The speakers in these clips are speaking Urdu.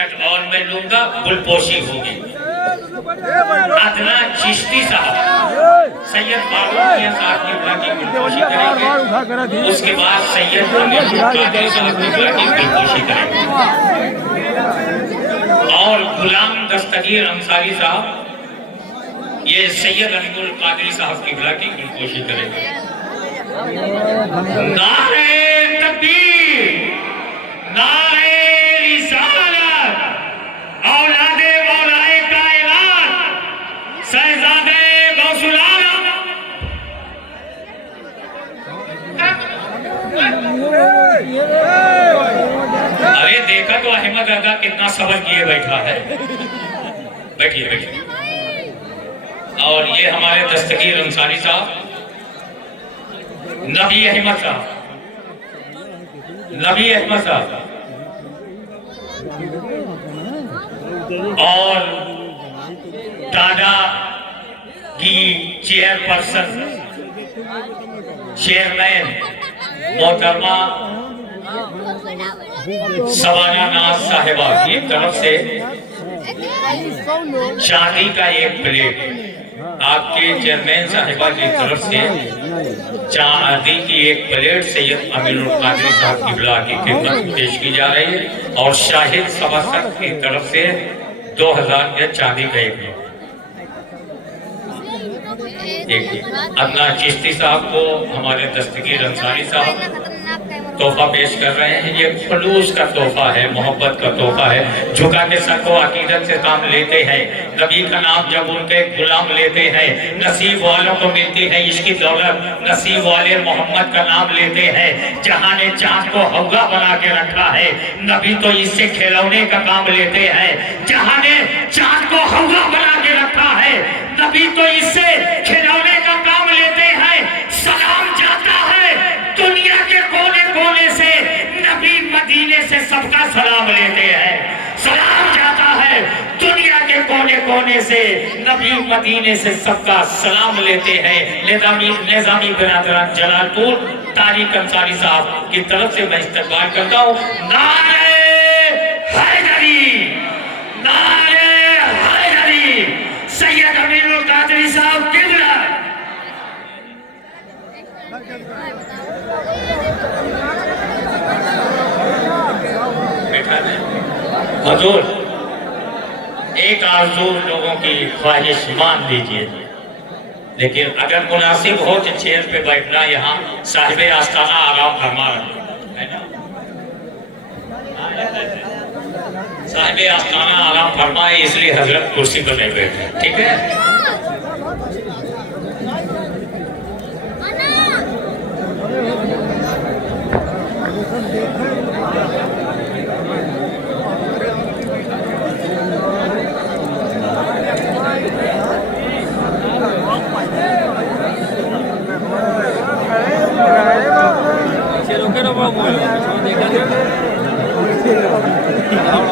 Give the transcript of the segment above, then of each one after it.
منٹ اور میں لوں گا، گلپوشی ہوگی۔ عدنان چشتی صاحب سید فاروق میاں صاحب کی بلا کی گلپوشی کریں گے، اس کے بعد سید امین القادری صاحب کی بلا کی گلپوشی کریں گے، اور غلام دستگیر انصاری صاحب یہ سید امین القادری صاحب کی بلا کی گلپوشی کریں گے۔ نعرہ تکبیر، نعرہ رسالت، اولاد مولائے کائنات شہزادہ غوث العالم۔ ارے دیکھا تو احمد آقا کتنا صبر کیے بیٹھا ہے، بیٹھیے بیٹھیے۔ اور یہ ہمارے دستگیر انصاری صاحب، نبی احمد صاحب، نبی احمد صاحب، اور ٹاڈا کی چیئر پرسن چیئرمین محترمہ سوانہ ناز صاحبہ کی طرف سے چاندی کا ایک پلیٹ، آپ کے چیئرمین صاحبہ کی طرف سے چاندی کی ایک پلیٹ سید امین القادری صاحب کی بلا کی خدمت پیش کی جا رہی ہے، اور شاہد سباسک کی طرف سے 2000 کے چاندی کا ایک نوٹ۔ عدنان چشتی صاحب کو ہمارے دستگیر انصاری صاحب تحفہ پیش کر رہے ہیں۔ یہ خلوص کا تحفہ ہے، محبت کا تحفہ ہے، جھکا کے سر کو عقیدت سے کام لیتے ہیں، نبی کا نام جب ان کے غلام لیتے ہیں، نصیب والوں کو ملتی ہے عشق کی دولت، نصیب والے محمد کا نام لیتے ہیں۔ جہاں نے چاند کو ہوا بنا کے رکھا ہے، نبی تو اس سے کھلونے کا کام لیتے ہیں۔ جہاں نے چاند کو ہوا بنا کے رکھا ہے، نبی تو اس سے کھلونے کا کام لیتے ہیں۔ سلام جاتا ہے دنیا کے کونے کونے سے، نبی مدینے سے سب کا سلام لیتے ہیں۔ سلام جاتا ہے دنیا کے کونے کونے سے، نبی مدینے سے سب کا سلام لیتے ہیں۔ نظامی برادران جلال پور طارق انصاری صاحب کی طرف سے میں استقبال کرتا ہوں۔ نعرہ حیدری، نعرہ حیدری، سید امین القادری صاحب قبلہ۔ حضور ایک آرزو لوگوں کی خواہش مان لیجئے، لیکن اگر مناسب ہو تو چیئر پہ بیٹھنا، یہاں صاحب آستانہ آرام فرما رہے ہیں، صاحب آستانہ آرام فرمائے، اس لیے حضرت کرسی پر نہیں بیٹھے، ٹھیک ہے؟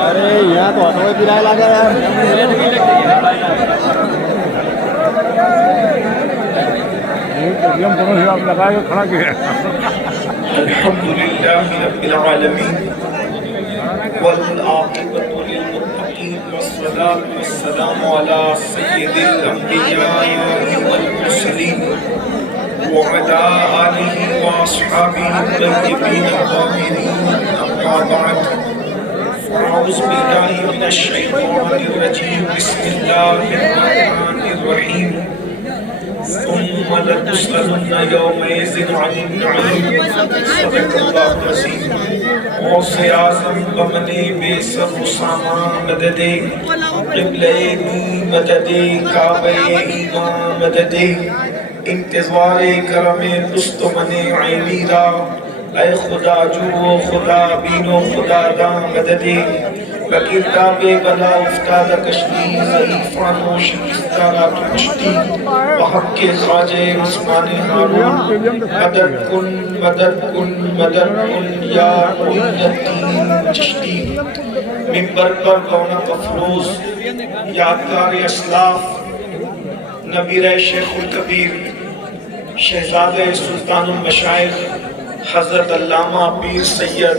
ارے یہاں تو آٹو میں کرایہ لگا یار۔ آپ لگا کے کھڑا کیا۔ الحمدللہ رب العالمین والعاقبۃ للمتقین والصلاة والسلام علی سید الانبیاء والمرسلین وعلى آلہ واصحابہ الطیبین الطاہرین، اما بعد فاعوذ باللہ من الشیطان الرجیم، بسم اللہ الرحمن الرحیم، ثم لتسألن يومئذ عن النعيم، صدق اللہ العظیم۔ غوث اعظم بمنے بے سب اسامہ مدد، قبلہ می مدد، کعبہ ایمان مدد، انتظار کرم دستمن عینی را، اے خدا جو خدا بینو خدا دا مدد، بکرتاب بلا افتاد کشتی، ضعیفان و شکستارا تو کشتی، وحق کے خواجہ عثمان ہارون، مدد کن مدد کن مدد کن یا الدین چشتی۔ ممبر پر رونق افروز یادگار اسلاف، نبیر شیخ الکبیر، شہزادہ سلطان المشائخ حضرت علامہ پیر سید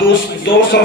200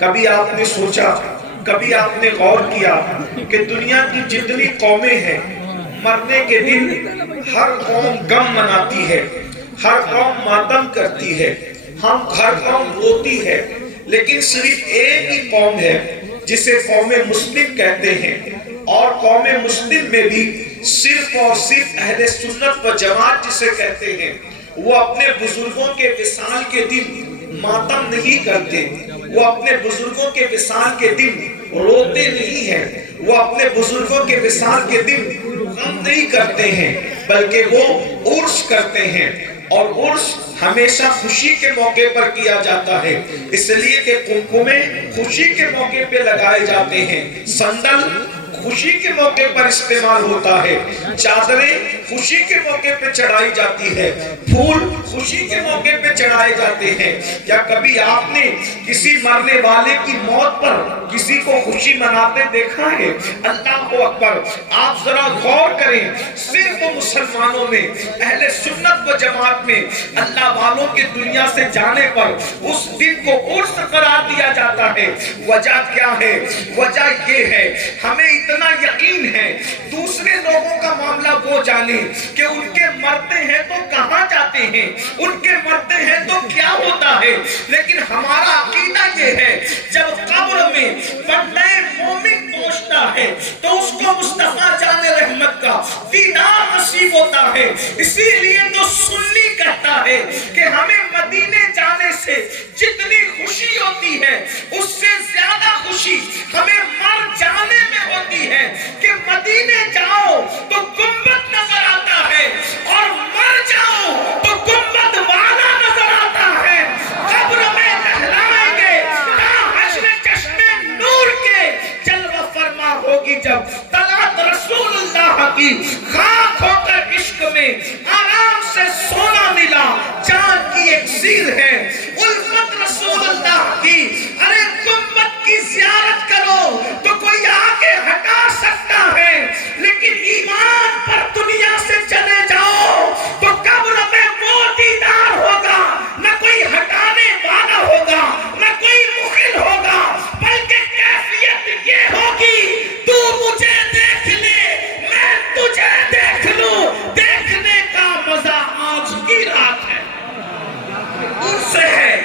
کبھی آپ نے سوچا، کبھی آپ نے غور کیا کہ دنیا کی جتنی قومیں ہیں مرنے کے دن ہر قوم غم مناتی ہے، ہر قوم ماتم کرتی ہے، ہر قوم روتی ہے، لیکن صرف ایک ہی قوم ہے جسے قوم مسلم کہتے ہیں، اور قوم مسلم میں بھی صرف اور صرف اہل سنت و جماعت جسے کہتے ہیں، وہ اپنے بزرگوں کے وصال کے دن ماتم نہیں کرتے، وہ اپنے بزرگوں کے وصال کے دن روتے نہیں ہیں، وہ اپنے بزرگوں کے وصال کے دن غم نہیں کرتے ہیں، بلکہ وہ عرس کرتے ہیں، اور عرس ہمیشہ خوشی کے موقع پر کیا جاتا ہے، اس لیے کہ قمقمے خوشی کے موقع پہ لگائے جاتے ہیں، سندل خوشی کے موقع پر استعمال ہوتا ہے، چادریں خوشی کے موقع پہ چڑھائی جاتی ہے، پھول خوشی کے موقع پہ چڑھائے جاتے ہیں۔ کیا کبھی آپ نے کسی مرنے والے کی موت پر کسی کو خوشی مناتے دیکھا ہے؟ اللہ اکبر! آپ ذرا غور کریں، صرف مسلمانوں میں، اہل سنت و جماعت میں اللہ والوں کے دنیا سے جانے پر اس دن کو عرس قرار دیا جاتا ہے۔ وجہ کیا ہے؟ وجہ یہ ہے، ہمیں اتنا یقین ہے دوسرے لوگوں کا معاملہ وہ جانے کہ ان کے مرتے ہیں تو کہاں جاتے ہیں، ان کے مرتے ہیں تو کیا ہوتا ہے، لیکن ہمارا عقیدہ یہ ہے جب قبر میں بندہ مومن پہنچتا ہے تو اس کو مصطفیٰ جان رحمت کا دیدار نصیب ہوتا ہے۔ اسی لیے تو سنی کہتا ہے کہ ہمیں مدینے جانے سے جتنی خوشی ہوتی ہے اس سے زیادہ خوشی ہمیں مر جانے میں ہوتی ہے، کہ مدینے جاؤ تو گنبد نظر آتا ہے اور مر جاؤ تو گنبد والا نظر آتا ہے۔ قبر میں نہلائیں گے تا حشر چشمے نور کے جلوہ فرما ہوگی، جب طلعت رسول اللہ کی خاک ہو کر عشق میں آرام سے سونا ملا، جان کی ایک زیر ہے الفت رسول اللہ کی۔ ارے گنبد کی زیارت کرو تو کوئی آگے ہٹا سکتا ہے، لیکن ایمان پر دنیا سے چلے جاؤ تو قبر میں وہ دیدار ہوگا، نہ کوئی ہٹانے والا ہوگا، نہ کوئی مخل ہوگا، بلکہ کیفیت یہ ہوگی تو مجھے دیکھ لے میں تجھے دیکھ لوں، دیکھنے کا مزہ آج کی رات ہے۔ عرس ہے،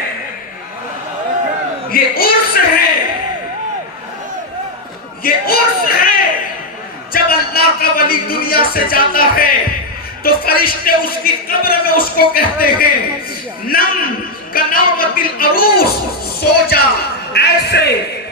یہ عرس ہے، یہ عرس ہے۔ جب اللہ کا ولی دنیا سے جاتا ہے تو فرشتے اس کی قبر میں اس کو کہتے ہیں نم کنومت العروس، سو جا ایسے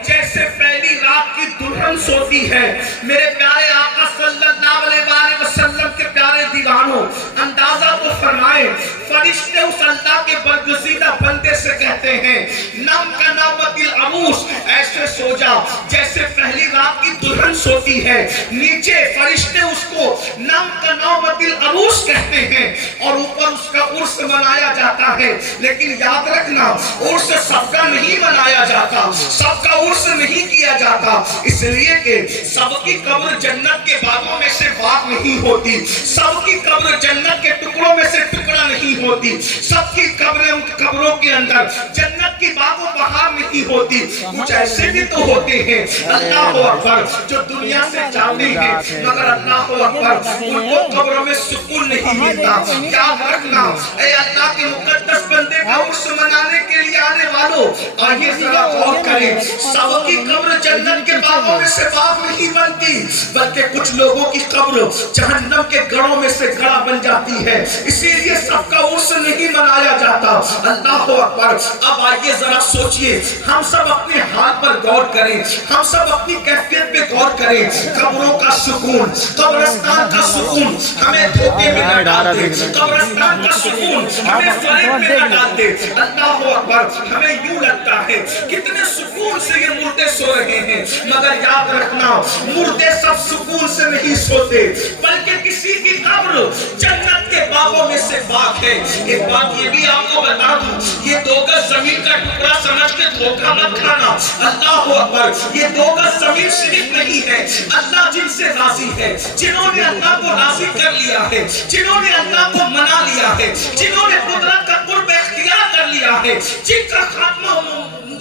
جیسے پہلی رات کی دلہن سوتی ہے۔ میرے پیارے آقا صلی اللہ علیہ وآلہ وسلم کے پیارے دیوانوں، اندازہ تو فرمائے، فرشتے اس اللہ کے برگزیدہ بندے سے کہتے ہیں نم کنومت العروس، ایسے سو جا جیسے پہلی رات کی دلہن سوتی ہے۔ نیچے فرشتے اس کو نم کنومت العروس کہتے ہیں اور اوپر اس کا عرس منایا جاتا ہے۔ لیکن یاد رکھنا، عرس سب کا نہیں منایا جاتا، سب کا عرس نہیں کیا جاتا، اس لیے کہ سب کی قبر جنت کے باغوں میں سے باغ نہیں ہوتی، سب کی قبر جنت کے ٹکڑوں میں سے ٹکڑا نہیں ہوتی، سب کی قبروں کے اندر جنت کی باغ و بہار نہیں ہوتی۔ کچھ ایسے بھی تو ہوتے ہیں اللہ اکبر جو دنیا سے جاتے ہیں مگر اللہ اکبر ان کو قبروں میں سکون نہیں ملتا۔ یاد رکھنا اے اللہ کے مقدس بندے کا عرس منانے کے لیے آنے والوں، آئیے ذرا غور کریں، سب کی قبر جنت کے باغوں میں سے باغ نہیں بنتی، بلکہ کچھ لوگوں کی قبر جہنم کے گڑھوں میں سے گڑھا بن جاتی ہے، اسی لیے سب کا عرس نہیں منایا جاتا۔ اللہ اکبر! اب آئیے ذرا سوچئے، ہم سب اپنے حال پر غور کریں، ہم سب اپنی کیفیت پہ غور کریں۔ قبروں کا سکون، قبرستان کا سکون ہمیں دھوکے میں نہ ڈال دے، قبرستان کا سکون ہمیں فریب میں نہ ڈال دے۔ اللہ اکبر! ہمیں یوں لگتا ہے کتنے سکون سے یہ مردے سو رہے ہیں، مگر یاد رکھنا مردے سب سکون سے نہیں سوتے، بلکہ کسی کی قبر جنت کے باغوں میں سے باغ ہے۔ ایک بات یہ بھی آپ کو بتا دوں، یہ 2 گز زمین کا ٹکڑا سمجھ کے دھوکہ مت کھانا۔ اللہ اکبر! یہ 2 گز زمین صرف نہیں ہے، اللہ جن سے راضی ہے، جنہوں نے اللہ کو راضی کر لیا ہے، جنہوں نے اللہ کو منا لیا ہے، جنہوں نے قدرت کا قرب اختیار کر لیا ہے، جن کا خاتمہ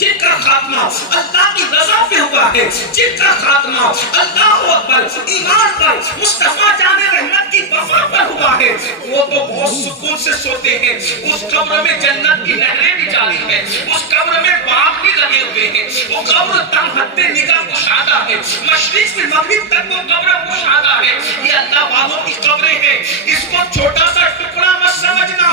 جن کا خاتمہ اللہ کی رضا پہ ہوا ہے، جن کا خاتمہ اللہ اکبر ایمان پر مصطفیٰ جان رحمت کی وفا پر ہوا ہے، وہ تو بہت سکون سے سوتے ہیں۔ اس قبر میں جنت کی نہریں بھی جاری ہیں، اس قبر میں باغ بھی لگے ہوئے ہیں، وہ قبر تنگ حد نگاہ کشادہ ہے، مشرق سے مغرب تک وہ قبر کشادہ ہے۔ یہ اللہ والوں کی قبریں ہیں، اس کو چھوٹا سا ٹکڑا مت سمجھنا،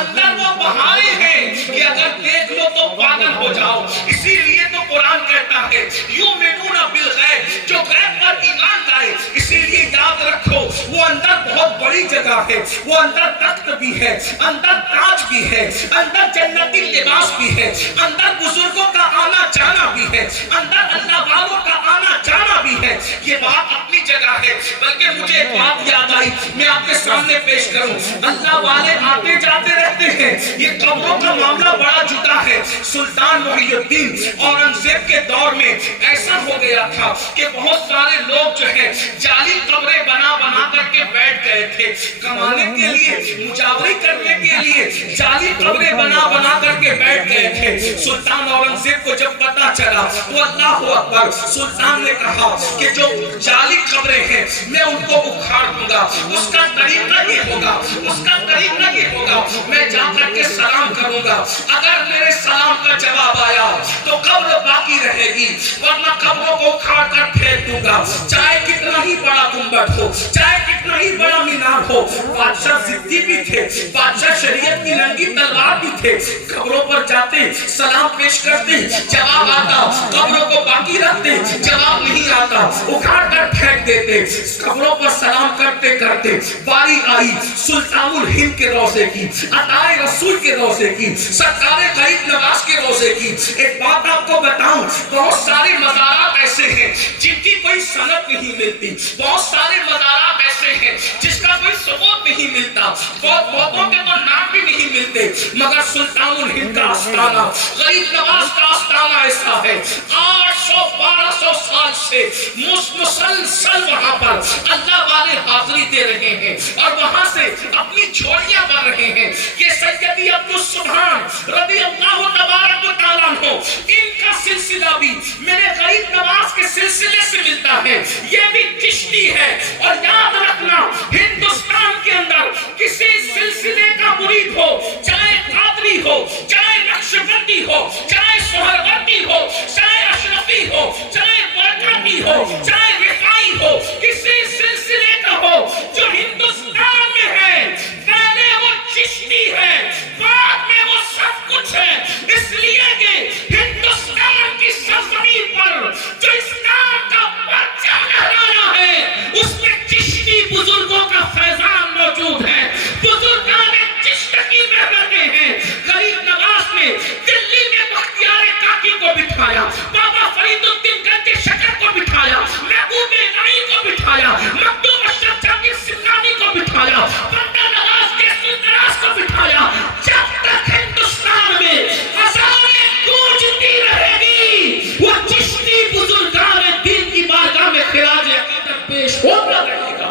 اندر وہ بہاریں ہیں کہ اگر دیکھ لو تو پاگل ہو جاؤ۔ اسی لیے تو قرآن کہتا ہے یؤمنون بالغیب، جو غیب پر ایمان لائے۔ اسی لیے یاد رکھو وہ اندر بہت بڑی جگہ ہے، وہ اندر تخت بھی ہے، اندر تاج بھی ہے، اندر جنتی لباس بھی ہے، اندر بزرگوں کا آنا جانا بھی ہے، اندر اللہ والوں کا آنا جانا بھی ہے۔ یہ بات اپنی جگہ ہے، بلکہ مجھے ایک بات یاد آئی، میں آپ کے سامنے پیش کروں۔ اللہ والے آتے جاتے رہتے ہیں، یہ قبروں کا معاملہ بڑا جدا ہے۔ سلطان محی الدین اورنگزیب کے دور میں ایسا ہو گیا تھا کہ بہت سارے لوگ جو ہے جعلی قبریں بنا بنا کر کے بیٹھ گئے تھے، کمانے کے لیے، مجاوری کرنے کے لیے جعلی قبریں بنا بنا کر کے بیٹھ گئے تھے۔ سلطان اورنگزیب کو جب پتا چلا تو اللہ اکبر، سلطان نے کہا کہ جو جعلی قبریں ہیں میں ان کو اکھاڑ دوں گا، اس کا طریقہ یہ ہوگا، اس کا طریقہ یہ ہوگا، میں جا کر کے سلام کروں گا، اگر میرے سلام کا جواب آیا تو قبر باقی رہے گی، ورنہ قبروں کو اکھاڑ کر پھینک دوں گا، چاہے کتنا ہی بڑا گنبد ہو، چاہے کتنا ہی بڑا مینار ہو۔ بادشاہ ضدی بھی تھے، بادشاہ شریعت کی ننگی تلوار بھی تھے، قبروں پر جاتے سلام پیش کرتے، جواب آتا، قبروں کو باقی رکھتے، جواب نہیں آتا، اکھاڑ کر پھینک دیتے۔ قبروں پر سلام کرتے کرتے باری آئی سلطان الہند کے روضے کی، عطائے رسول کے روضے کی، سرکار غریب نواز کے روضے کی۔ ایک بات آپ کو بتاؤں، بہت سارے مزارات ایسے ہیں جن کی کوئی سند نہیں ملتی، بہت سارے مزارات ایسے ہیں جس کا کوئی ثبوت نہیں ملتا، بہت بہتوں کے تو نام بھی نہیں ملتے، مگر سلطان الہند کا آستانہ، غریب نواز کا آستانہ ایسا ہے، 800-1200 سال سے مسلسل وہاں پر اللہ والے حاضری دے رہے ہیں اور وہاں سے اپنی جھولیاں بھر رہے ہیں۔ یہ سیدی عبدالسبحان رضی اللہ تبارک و تعالیٰ عنہ، ان کا سلسلہ بھی میرے غریب نواز کے سلسلے سے ملتا ہے، یہ بھی چشتی ہے۔ اور یاد رکھنا، ہندوستان کے اندر کسی سلسلے کا مرید ہو، چاہے قادری ہو، چاہے نقشبندی ہو، چاہے سہروردی ہو، چاہے اشرفی ہو، چاہے برکتی ہو، چاہے رفائی ہو، کسی سلسلے کا ہو جو ہندوستان میں ہے، پہلے وہ چشتی ہے، بعد میں وہ سب کچھ ہے۔ اس لیے کہ ہندوستان کی سرزمین پر جو اسلام کا پرچم لہرانا ہے، اس میں چشتی بزرگوں کا فیضان موجود ہے، بزرگان چشت کی محنتیں ہیں۔ غریب نواز نے دلی میں بختیار کاکی کو بٹھایا، بابا فرید الدین گنج شکر کو بٹھایا، محبوب الہی کو بٹھایا، مکتوم اشرف جہانگیر سمنانی کو بٹھایا، بندہ نواز کے سلطناز کو بٹھایا۔ جب تک ہندوستان میں ہزاریں گونجتی رہے گی، وہ چشتی بزرگان دین کی بارگاہ میں خراج عقیدت پیش ہوتا رہے گا۔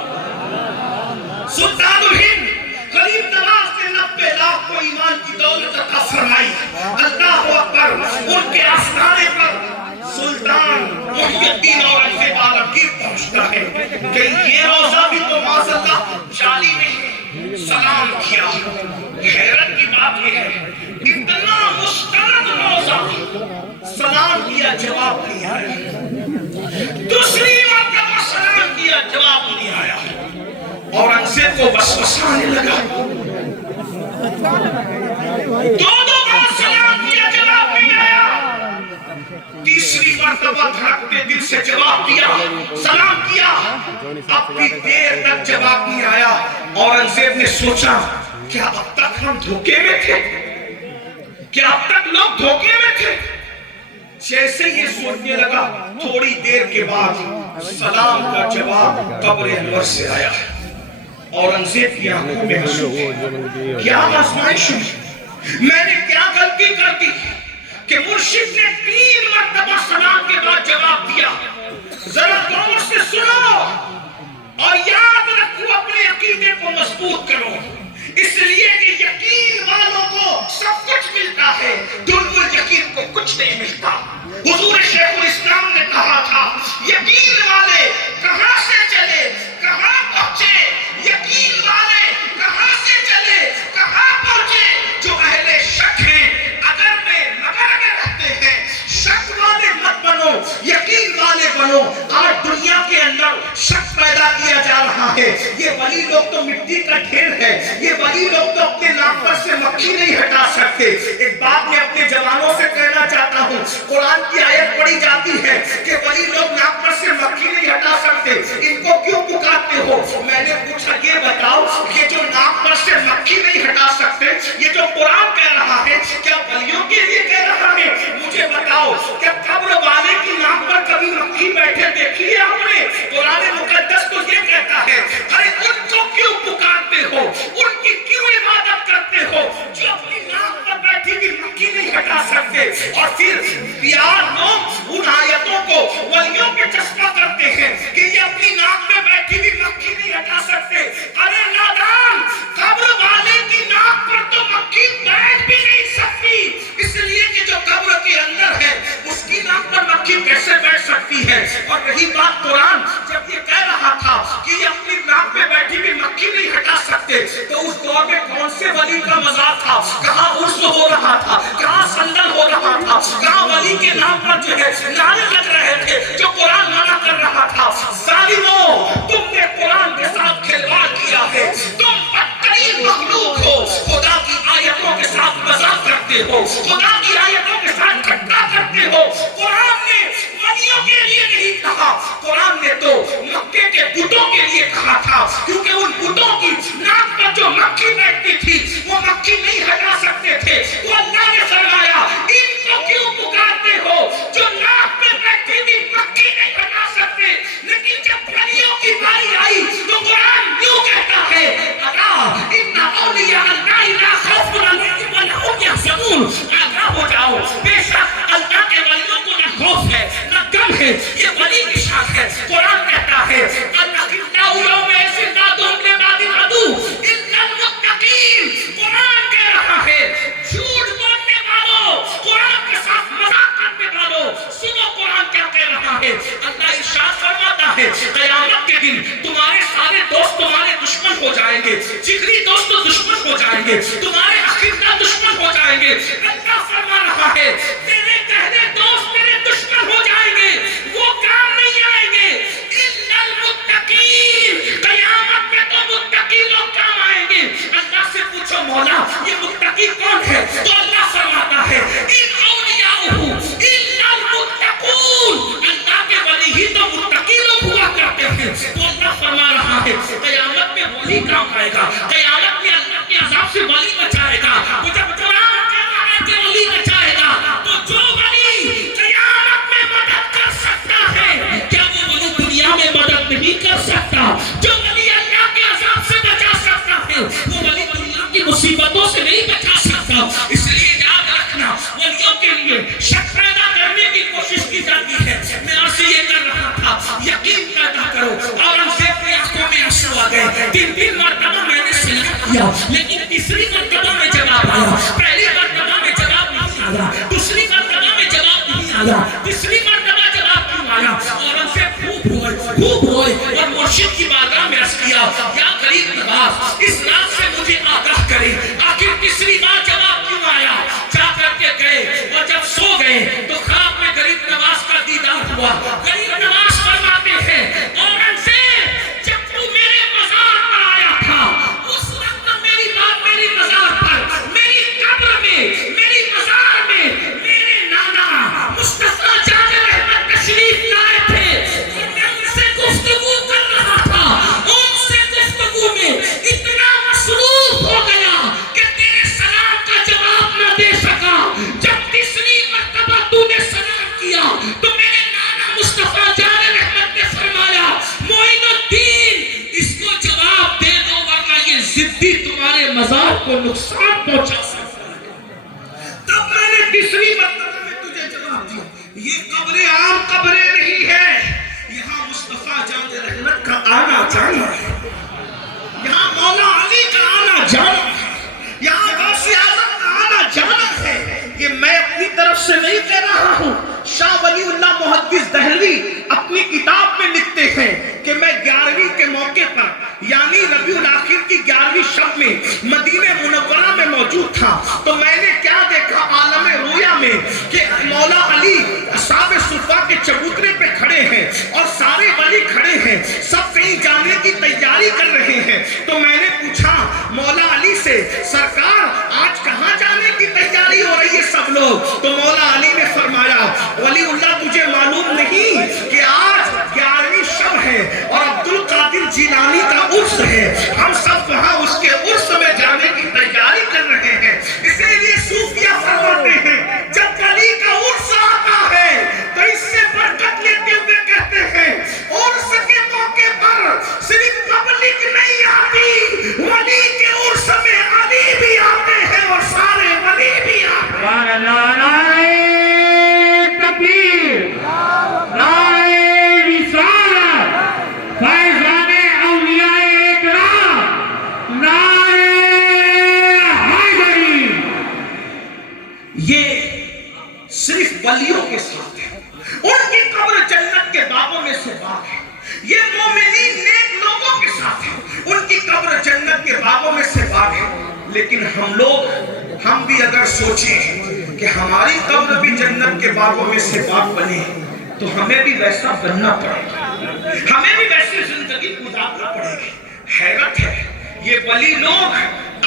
سلطان الہند غریب نواز نے 90 لاکھ کو ایمان کی دولت عطا فرمائی۔ اللہ اکبر، ان کے آستانے پر سلطان محی الدین اورنگزیب عالمگیر پہنچتا ہے کہ یہ روضہ بھی تو معاذاللہ جعلی نہیں، سلام کیا۔ حیرت کی بات یہ ہے، اتنا مستند روضہ، سلام کیا، جواب نہیں آیا، دوسری مرتبہ سلام کیا، جواب نہیں آیا۔ اورنگزیب کو وسوسہ آنے لگا، دو بار سلام کیا، جواب نہیں آیا، تیسری مرتبہ دھڑکتے دل سے جواب دیا، سلام کیا، اب بھی دیر تک جواب نہیں آیا۔ اورنگزیب نے سوچا کیا اب تک ہم دھوکے میں تھے، کیا اب تک لوگ دھوکے میں تھے؟ جیسے یہ سوچنے لگا، تھوڑی دیر کے بعد سلام کا جواب قبر انور سے آیا۔ اورنگزیب کی آنکھوں میں آنسو تھے، کیا آزمائش ہوئی، میں نے کیا غلطی کر دی کہ مرشد نے 3 مرتبہ سلام کے بعد جواب دیا؟ ذرا غور سے سنو اور یاد رکھو، اپنے عقیدے کو مضبوط کرو۔ اس لیے کہ یقین والوں کو سب کچھ ملتا ہے، دنیا یقین کو کچھ نہیں ملتا۔ حضور شیخ الاسلام نے کہا تھا یقین والے کہاں سے چلے کہاں پہنچے، یقین والے کہاں سے چلے کہاں پہنچے، جو اہل شک ہیں اگر میں مگر میں رہتے ہیں، شک والے مت بنو یقین والے بنو۔ آج دنیا کے اندر شک پیدا کیا جا رہا ہے، یہ ولی لوگ تو مٹی کا ڈھیر ہے، یہ ولی لوگ تو اپنے نام پر سے مکھی نہیں ہٹا سکتے۔ ایک بات میں اپنے جوانوں سے کہنا چاہتا ہوں، قرآن کی آیت پڑھی جاتی ہے کہ ولی لوگ نام پر سے مکھی نہیں ہٹا سکتے، ان کو کیوں پکارتے ہو؟ میں نے پوچھا یہ بتاؤ، یہ جو نام پر سے مکھی نہیں ہٹا سکتے، یہ جو قرآن کہہ رہا ہے کیا ولیوں کے لیے کہہ رہا ہے؟ مجھے بتاؤ کیا قبر والے کی نام پر کبھی مکھی بیٹھے دیکھی ہے آپ نے؟ قرآن مقدس تو یہ کہتا ہے ارے ان کو کیوں پکارتے ہو، ان کی کیوں عبادت کرتے ہو جو اپنی نام پر بیٹھی بھی مکھی نہیں ہٹا سکتے؟ اور پھر پیار لوگ ان آیتوں کو ولیوں پہ چسپا کرتے ہیں کہ یہ اپنی نام پہ بیٹھی بھی مکھی نہیں ہٹا سکتے۔ ارے نادان، قبر والے کی نام پر تو مکھی بیٹھ بھی نہیں سکتی، اس لیے کہ جو قبر کے اندر ہے اس کی نام پر مکھی کیسے بیٹھ سکتی ہے؟ اور رہی بات قرآن جب یہ کہہ رہا تھا کہ یہ اپنی نام پہ بیٹھی بھی مکھی نہیں ہٹا سکتے، تو اس دور میں کون سے ولی کا مزار تھا؟ کہاں عرس ہو رہا تھا، کہاں سندل ہو رہا تھا، کہاں ولی کے نام پر جو ہے نعرے لگ رہے تھے جو قرآن منع کر رہا تھا۔ ظالموں، تم نے قرآن کے ساتھ کھلواڑ کیا ہے، تم بدترین مخلوق ہو، خدا کی آیتوں کے ساتھ مذاق کرتے ہو، خدا کی آیتوں کے ساتھ ٹھٹا کرتے ہو۔ قرآن نے ولیوں کے لیے نہیں کہا، قرآن نے تو مکے کے بتوں کے لیے کہا تھا، کیونکہ ان بتوں کی ناک پر جو مکھی بیٹھتی تھی وہ مکھی نہیں ہٹا سکتے تھے۔ تو اللہ نے فرمایا ان کو کیوں پکارتے ہو جو ناک پہ بیٹھی بھی مکھی نہیں ہٹا سکتے؟ لیکن جب ولیوں کی باری آئی تو قرآن یوں کہتا ہے الا ان اولیاء اللہ لا خوف علیہم ولا هم یحزنون، آگاہ ہو جاؤ، بے شک اللہ کے ولیوں کو نہ خوف ہے نہ غم ہے، یہ ولی کی شان ہے۔ قرآن کہتا ہے الاخلاء یومئذ بعضهم لبعض عدو الا المتقین، قرآن کہہ رہا ہے جھوٹ بولنے والوں، قرآن کے ساتھ مذاق کرنے والوں، سنو قرآن کیا کہہ رہا ہے۔ اللہ ارشاد فرماتا ہے قیامت کے دن تمہارے سارے دوست تمہارے دشمن ہو جائیں گے، جگری دوست دشمن ہو جائیں گے، تمہارے عقیدہ دشمن ہو جائیں گے۔ اللہ فرما رہا ہے تیرے گہرے دوست تیرے دشمن ہو جائیں گے، وہ کام نہیں آئیں گے۔ الا المتقین، قیامت میں تو متقی لوگ کام آئیں گے۔ اللہ سے پوچھو مولا یہ متقی کون ہے؟ تو اللہ فرماتا ہے ان اولیاءہ الا المتقون، اللہ کے ولی ہی تو متقی لوگ ہوا کرتے ہیں۔ تو اللہ فرما رہا ہے قیامت میں ولی کام آئے گا، قیامت میں اللہ کے عذاب سے ولی بچائے گا۔ تو جب قرآن کہہ رہا ہے کہ ولی بچائے گا تو جو ولی قیامت میں مدد کر سکتا ہے کیا وہ ولی دنیا میں مدد نہیں کر سکتا؟ جو ولی اللہ کے عذاب سے بچا سکتا ہے وہ ولی دنیا کی مصیبتوں سے نہیں بچا سکتا۔ اس لیے یاد رکھنا ولیوں کے لیے شک پیدا کرنے کی کوشش کی جاتی ہے۔ میں آپ سے یہ کر رہا تھا یقین پیدا کرو۔ اورنگزیب کی آنکھوں میں آنسو آ گئے، تین مرتبہ میں نے سنا کیا لیکن تیسری مرتبہ میں جواب آیا، پہلی مرتبہ میں جواب نہیں آیا، دوسری مرتبہ میں جواب نہیں آیا، تیسری مرتبہ جواب کیوں آیا؟ اورنگزیب خوب روئے اور مرشد کی بارگاہ میں عرض کیا یا غریب نواز اس رات سے مجھے آگاہ کرے، آخر تیسری بار جواب کیوں آیا؟ جا کر کے گئے اور جب سو گئے تو خواب میں غریب نواز کا دیدار ہوا۔ غریب نواز فرماتے ہیں اورنگزیب جب تو میرے مزار پر آیا تھا اس وقت میری بات میری مزار پر میری قبر میں میری مزار میں میرے نانا مصطفیٰ جان رحمت تشریف لائے تھے اور میں ان سے گفتگو کر رہا تھا، ان سے گفتگو میں اتنا مصروف ہو گیا کہ تیرے سلام کا جواب نہ دے سکا۔ جب تیسری مرتبہ تو نے سلام کیا تو میرے نانا مصطفیٰ جان رحمت نے فرمایا معین الدین اس کو جواب دے دو ورنہ یہ ضدی تمہارے مزار کو نقصان پہنچا سکتا ہے۔ تب میں نے تیسری مرتبہ میں تجھے جواب دیا یہ قبر عام قبریں نہیں ہے، یہاں مصطفیٰ جان رحمت کا آنا جانا ہے، یہاں مولا علی کا آنا جانا یعنی ربیع الاخر کی 11ویں شب میں مدینہ منورہ میں موجود تھا، تو میں نے کیا دیکھا عالم رویا میں کہ مولا علی اصحاب صفہ کے چبوترے پہ کھڑے ہیں اور سارے ولی کھڑے ہیں، سب کہیں جانے کی تیاری کر رہے ہیں۔ تو میں نے پوچھا مولا علی سے، سرکار آج کہاں جانے کی تیاری ہو رہی ہے سب لوگ؟ تو مولا علی نے فرمایا ولی اللہ تجھے معلوم نہیں کہ آج 11ویں شب ہے اور عبدالقادر جیلانی کا عرس ہے، ہم سب وہاں اس کے عرس میں جانے کی تیاری کر رہے ہیں۔ اسی لیے صوفیہ فرماتے ہیں جب ولی کا عرس آتا ہے تو اس سے برکت لیتے ہوئے کہتے ہیں عرس کے موقع پر صرف پبلک نہیں آتی، ولی کے عرس میں علی بھی آتے ہیں اور سارے ولی بھی آتے ہیں۔ صرف ولیوں کے ساتھ ہے، ان کی قبر جنت کے باغوں میں سے باغ ہے۔ یہ مومنین نیک لوگوں کے ساتھ ہے، ان کی قبر جنت کے باغوں میں سے باغ ہے۔ لیکن ہم بھی اگر سوچیں کہ ہماری قبر بھی جنت کے باغوں میں سے باغ بنے تو ہمیں بھی ویسا بننا پڑے گا، ہمیں بھی ویسی زندگی گزارنا پڑے گی۔ حیرت ہے یہ ولی لوگ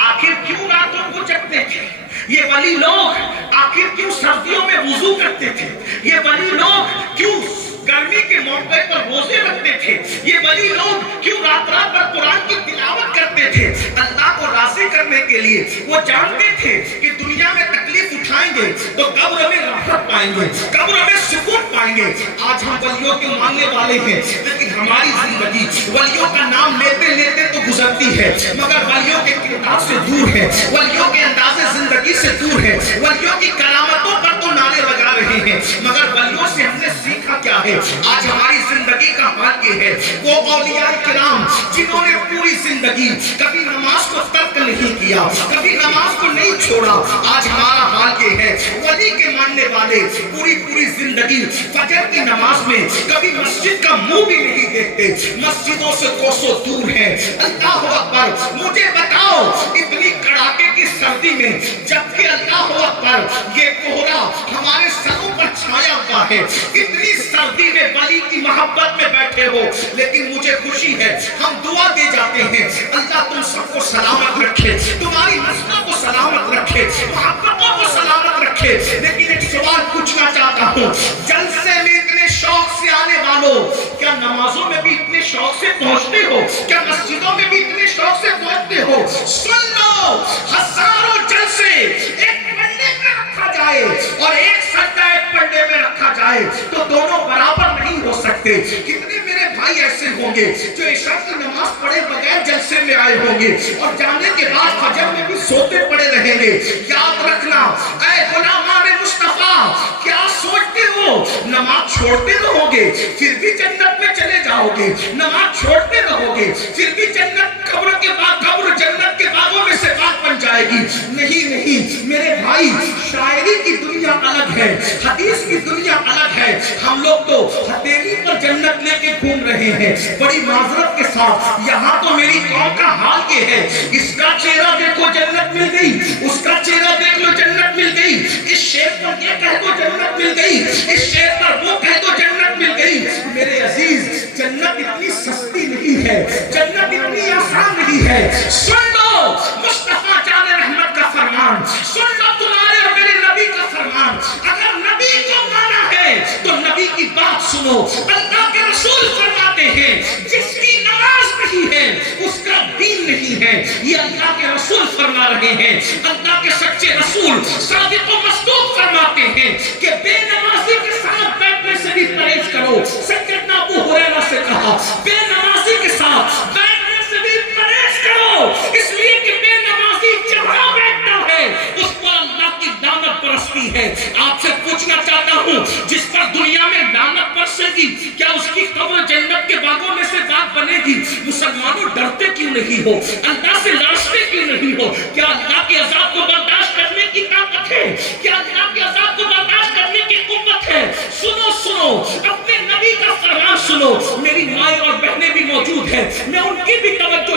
آخر کیوں راتوں کو جگتے تھے؟ یہ ولی لوگ آخر کیوں سردیوں میں وضو کرتے تھے؟ یہ ولی لوگ کیوں گرمی کے موقع پر روزے رکھتے تھے؟ یہ ولی لوگ کیوں رات رات بھر قرآن کی تلاوت کرتے تھے؟ اللہ کو راضی کرنے کے لیے۔ وہ جانتے تھے کہ دنیا میں تکلیف اٹھائیں گے تو قبر میں راحت پائیں گے، قبر میں سکون پائیں گے۔ آج ہم ولیوں کے ماننے والے ہیں، لیکن ہماری زندگی ولیوں کا نام لیتے لیتے تو گزرتی ہے مگر ولیوں کے کردار سے دور ہے، ولیوں کے انداز زندگی سے دور ہے، ولیوں کی کرامتوں پر تو نعرے لگا رہے ہیں مگر ولیوں سے ہم نے سیکھا کیا ہے؟ آج ہماری زندگی کا حال یہ ہے، وہ اولیاء کرام جنہوں نے پوری زندگی کبھی نماز کو ترک نہیں کیا، کبھی نماز کو نہیں چھوڑا، آج ہمارا حال یہ ہے ولی کے ماننے والے پوری زندگی فجر کی نماز میں کبھی مسجد کا منہ بھی نہیں دیکھتے، مسجدوں سے کوسوں دور ہیں۔ اللہ اکبر، مجھے بتاؤ اتنی کڑاکے کی سردی میں جبکہ اللہ اکبر یہ کوہرا ہمارے سروں پر چھایا ہوا ہے، اتنی سردی میں ولی کی محبت میں بیٹھے ہو، لیکن مجھے خوشی ہے ہم دعا دے جاتے ہیں اللہ تم سب کو سلامت رکھے، تمہاری نسلوں کو سلامت رکھے، محبتوں کو سلامت رکھے۔ لیکن ایک سوال پوچھنا چاہتا ہوں، جلسے میں اتنے شوق سے آنے والوں، کیا نمازوں میں بھی اتنے شوق سے پہنچتے ہو؟ کیا مسجدوں میں بھی اتنے شوق سے پہنچتے ہو؟ سن لو، ہزاروں جلسے ایک پنڈے میں رکھا جائے اور ایک سجدہ ایک پنڈے میں رکھا جائے تو دونوں برابر نہیں ہو سکتے۔ کتنے میرے بھائی ایسے ہوں گے جو عشاء کی نماز پڑھے بغیر جلسے میں آئے ہوں گے اور جانے کے بعد فجر میں بھی سوتے پڑے رہیں گے۔ یاد رکھنا اے غلامان مصطفیٰ، کیا سوچتے ہو نماز چھوڑتے رہو گے پھر بھی جنت میں چلے جاؤ گے؟ نماز چھوڑتے رہو گے پھر بھی جنت قبر کے بعد قبر جنت کے باغوں میں سے باغ بن جائے گی؟ نہیں میرے بھائی، شاعری کی دنیا الگ ہے، حدیث کی دنیا الگ ہے۔ ہم لوگ تو ہتھیلی پر جنت لے کے گھوم رہے ہیں۔ بڑی معذرت کے ساتھ یہاں تو میری قوم کا حال یہ ہے، اس کا چہرہ دیکھو جنت مل گئی، اس کا چہرہ دیکھ لو جنت مل گئی، اس شیر پر یہ کہہ دو جنت مل گئی، اس شیر پر وہ کہہ دو جنت مل گئی۔ میرے عزیز، جنت اتنی سستی نہیں ہے، جنت اتنی آسان نہیں ہے۔ سن لو مصطفیٰ جان رحمت کا فرمان، سن لو تمہارے اور میرے نبی کا فرمان۔ اگر نبی کو مانا ہے تو نبی کی بات سنو۔ اللہ کے رسول فرماتے ہیں جس کی نماز نہیں ہے اس کا دین نہیں ہے، یہ اللہ کے رسول فرما رہے ہیں۔ اللہ کے سچے رسول صادق و مصدوق فرماتے ہیں کہ بے نمازی کے ساتھ بیٹھنے سے بھی پرہیز کرو۔ سیدنا ابو ہریرہ سے کہا بے نمازی کے ساتھ بیٹھنے سے بھی پرہیز کرو، اس لیے کہ بے نمازی جہاں بیٹھتا ہے اس پر اللہ کی لعنت برستی ہے۔ آپ سے پوچھنا چاہتا ہوں، جس پر دنیا میں لعنت برسے گی کیا اس کی قبر جنت کے باغوں میں سے باغ بنے گی؟ مسلمانوں ڈرتے کیوں نہیں ہو؟ اللہ سے لڑتے کیوں نہیں ہو؟ کیا اللہ کے عذاب کو برداشت کرنے کی طاقت ہے؟ کیا اللہ کے عذاب کو برداشت کرنے کی قوت ہے؟ سنو اپنے نبی کا فرمان سنو۔ میری مائیں اور بہنیں بھی موجود ہیں، میں ان کی بھی توجہ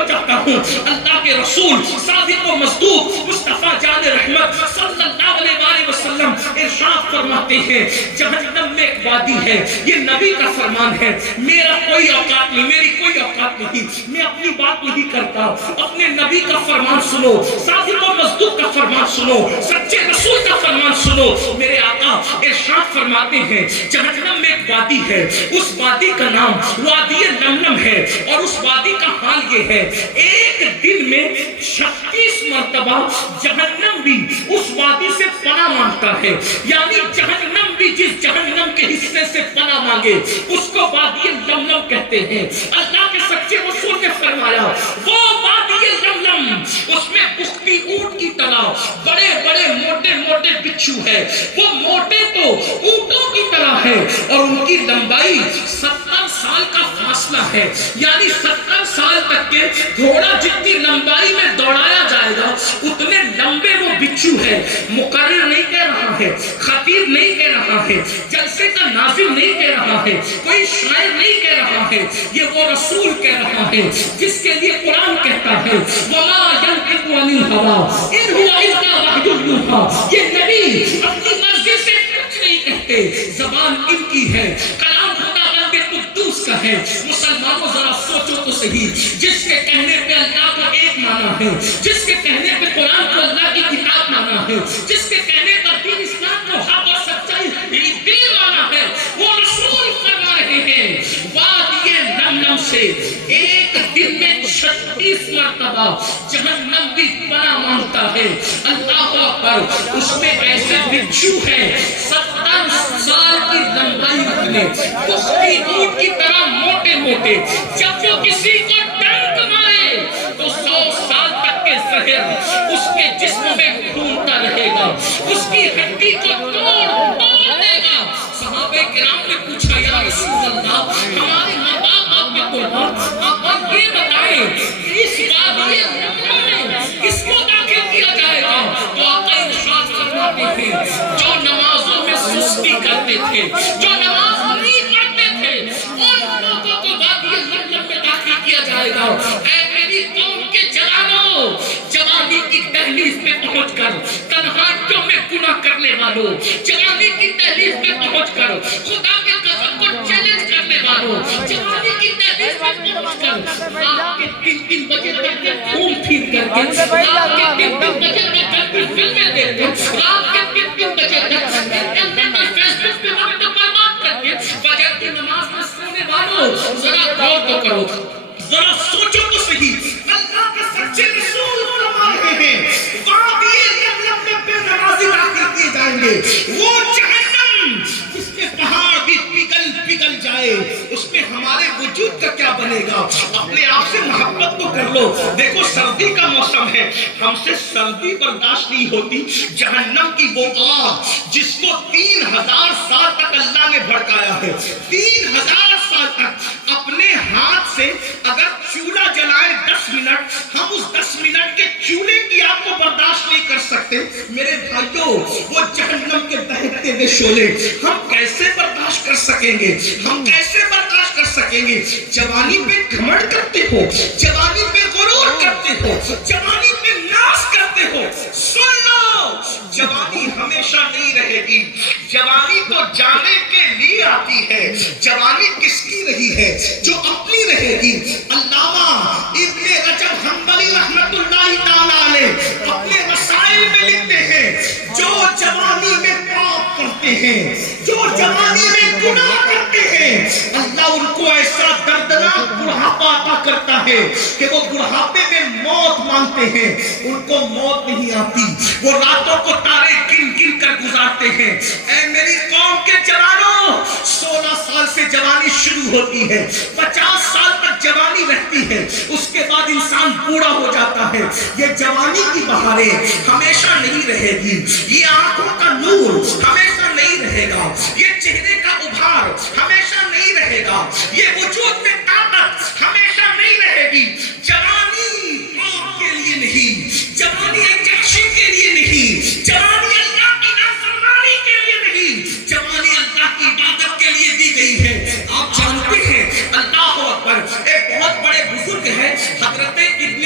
ہوں اللہ کے رسول صادق و مصدوق مصطفیٰ جان رحمت صلی اللہ علیہ وسلم ارشاد فرماتے ہیں جہنم میں ایک وادی ہے، یہ نبی کا فرمان ہے، میرا کوئی اوقات نہیں، میری کوئی اوقات نہیں، میں اپنی بات نہیں کرتا، اپنے نبی کا فرمان سنو، صادق و مصدوق کا فرمان سنو، سچے رسول کا فرمان سنو۔ میرے آقا ارشاد فرماتے ہیں جہنم میں ایک وادی ہے، اس وادی کا نام وادی لملم ہے، اور اس وادی کا حال یہ ہے ایک دن میں 36 مرتبہ جہنم بھی اس وادی سے پناہ مانگتا ہے، یعنی جہنم بھی جس جہنم کے حصے سے پناہ مانگے اس کو وادی لملم کہتے ہیں۔ اللہ کے سچے رسول نے فرمایا وہ وادی لملم، اس میں بختی اونٹ کی طرح بڑے بڑے موٹے موٹے بچھو ہے، وہ موٹے تو اونٹوں کی طرح ہے، اور ان کی لمبائی 70 سال کا فاصلہ ہے، یعنی 70 سال تک کے گھوڑا جتنی لمبائی میں دوڑایا جائے گا اتنے لمبے وہ بچھو ہے۔ مقرر نہیں کہہ رہا ہے، خطیب نہیں کہہ رہا ہے، جلسے کا ناظم نہیں کہہ رہا ہے، کوئی شاعر نہیں کہہ رہا ہے، یہ وہ رسول کہہ رہا ہے جس کے لیے قرآن کہتا ہے وَمَا يَنْطِقُ عَنِ الْهَوَىٰ إِنْ هُوَ إِلَّا وَحْيٌ يُوحَىٰ۔ یہ نبی اپنی مرضی سے کچھ نہیں کہتے، زبان ان کی ہے، کلام خدا بندے قدوس کا ہے۔ مسلمانوں ذرا سوچو تو صحیح، جس کے کہنے پہ اللہ کو ایک مانا ہے، جس کے کہنے پہ قرآن کو اللہ کی کتاب مانا ہے، جس کے کہنے پر دین اسلام کو حق اور سچائی دین مانا ہے، وہ رسول فرما رہے ہیں وادی لملم سے ایک دن میں 36 مرتبہ جہنم بھی پناہ مانگتا ہے۔ اللہ اکبر، اس میں ایسے بچھو ہیں 70 سال کی لمبائی رکھنے، بختی اونٹ کی طرح موٹے موٹے، جب وہ کسی کو ڈنک مارے تو 100 سال تک کے زہر اس کے جسم میں گھومتا رہے گا، اس کی ہڈی کو توڑ دے گا۔ صحابہ کرام نے پوچھا یا رسول اللہ ہمارے ماں باپ آپ کے قربان، آپ یہ بتائیں اس وادی لملم میں کس کو داخل کیا جائے گا؟ تو آقا ارشاد فرماتے ہیں جو نمازوں میں سستی کرتے تھے، جو نماز نہیں پڑھتے تھے، ان لوگوں کو وادی لملم میں داخل کیا جائے گا۔ اے میری قوم کے جوانوں، جوانی کی دہلیز پہ پہنچ کر تنہائیوں میں گناہ کرنے والوں، جوانی کی دہلیز پہ پہنچ کر خدا کے قسم کو چیلنج کرنے والوں، جوانی کی دہلیز پہ پہنچ کر رات کے 3 بجے تک کے گھوم پھر کر کے، رات کے 3 بجے تک کی فلمیں دیکھ کر، رات کے 3 بجے تک انٹرنیٹ پر فیس بک پہ وقت برباد کر کے فجر کی نماز میں سونے والوں، ذرا غور تو کرو، ذرا سوچو تو صحیح، اللہ کے سچے رسول فرما رہے ہیں وادی لملم میں بے نمازی داخل کیے جائیں گے۔ وہ جہنم جس کے پہاڑ بھی پگھل جائے اس میں ہمارے وجود کا کیا بنے گا؟ اپنے آپ سے محبت تو کر لو۔ دیکھو سردی کا موسم ہے، ہم سے سردی برداشت نہیں ہوتی، جہنم کی وہ آگ جس کو 3000 سال تک اللہ نے بھڑکایا ہے، 3000 سال تک اپنے ہاتھ سے اگر چولہا جلائے 10 منٹ، ہم اس 10 منٹ کے چولہے کی آگ کو برداشت نہیں کر سکتے۔ میرے بھائیوں وہ جہنم کے دہتے ہوئے شعلے ہم کیسے برداشت کر سکیں گے؟ ہم کیسے برداشت کر سکیں گے؟ جوانی پہ گھمنڈ کرتے ہو، جوانی پہ غرور کرتے ہو، جوانی پہ ناز کرتے ہو، سن لو جوانی ہمیشہ نہیں رہے گی، جوانی تو جانے کے لیے آتی ہے۔ جوانی کس کی رہی ہے؟ جو اپنی رہے گی۔ علامہ ابن رجب حنبلی رحمت اللہ تعالی علیہ اپنے رسائل میں لکھتے ہیں جو جوانی میں پاپ کرتے ہیں، جو جوانی میں گناہ کرتے ہیں، اللہ ان کو ایسا دردناک بڑھاپا عطا کرتا ہے کہ وہ بڑھاپے میں موت مانگتے ہیں، ان کو موت نہیں آتی، وہ راتوں کو تارے گن گن کر گزارتے ہیں۔ اے میری قوم کے جوانوں، 16 سال سے جوانی شروع ہوتی ہے، 50 سال تک جوانی رہتی ہے، اس کے بعد انسان بوڑھا ہو جاتا ہے۔ یہ جوانی کی بہاریں ہمیشہ نہیں رہے گی، یہ آنکھوں کا نور ہمیشہ نہیں رہے گا، یہ چہرے کا ابھار ہمیشہ نہیں رہے گا، یہ وجود میں طاقت ہمیشہ نہیں رہے گی۔ جوانی آپ کے لیے نہیں، جوانی جشن کے لیے نہیں، جوانی اللہ کی نافرمانی کے لیے نہیں، جوانی اللہ کی عبادت کے لیے دی گئی ہے۔ آپ جانتے ہیں اللہ اکبر، ایک بہت بڑے بزرگ ہیں حضرت ابن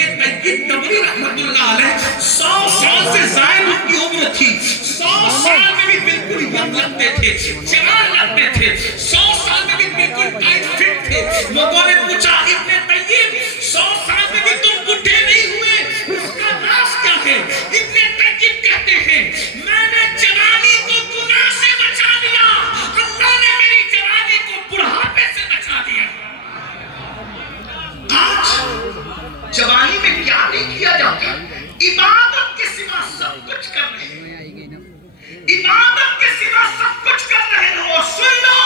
نبوی رحمت اللہ علیہ 100 سال سے زائد ان کی عمر تھی، 100 سال میں بھی بالکل ینگ لگتے تھے، جوان لگتے تھے، 100 سال میں بھی بالکل ٹائٹ فٹ تھے۔ لوگوں نے پوچھا ابن طیب 100 سال میں بھی تم بڈھے نہیں ہوئے، اس کا راز کیا ہے؟ ابن طیب کہتے ہیں میں نے جوانی کو گناہ سے بچا دیا، اللہ نے میری جوانی کو بڑھاپے سے بچا دیا۔ آج جوانی میں کیا نہیں کیا جاتا، عبادت کے سوا سب کچھ کر رہے ہیں، عبادت کے سوا سب کچھ کر رہے ہیں۔ اور سن لو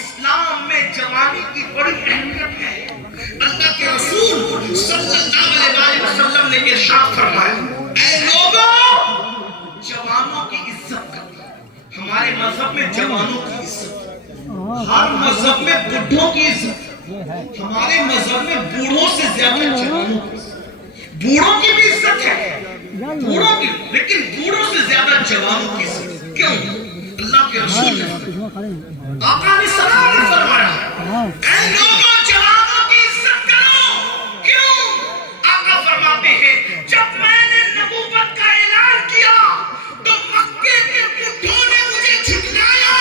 اسلام میں جوانی کی بڑی اہمیت ہے۔ اللہ کے رسول صلی اللہ علیہ وسلم نے ارشاد فرمایا اے لوگوں جوانوں کی عزت کرو۔ ہمارے مذہب میں جوانوں کی عزت، ہر مذہب میں بڈھوں کی عزت، ہمارے مذہب میں بوڑھوں سے زیادہ جوانوں کی عزت۔ بوڑھوں کی بھی عزت ہے، بوڑھوں کی، لیکن بوڑھوں سے زیادہ جوانوں کی عزت کیوں؟ اللہ کے رسول نے آقا نے سلام فرمایا اے لوگوں جوانوں کی عزت کرو۔ کیوں؟ آقا فرماتے ہیں جب میں نے نبوت کا اعلان کیا تو مکے کے بڈھوں نے مجھے جھٹلایا،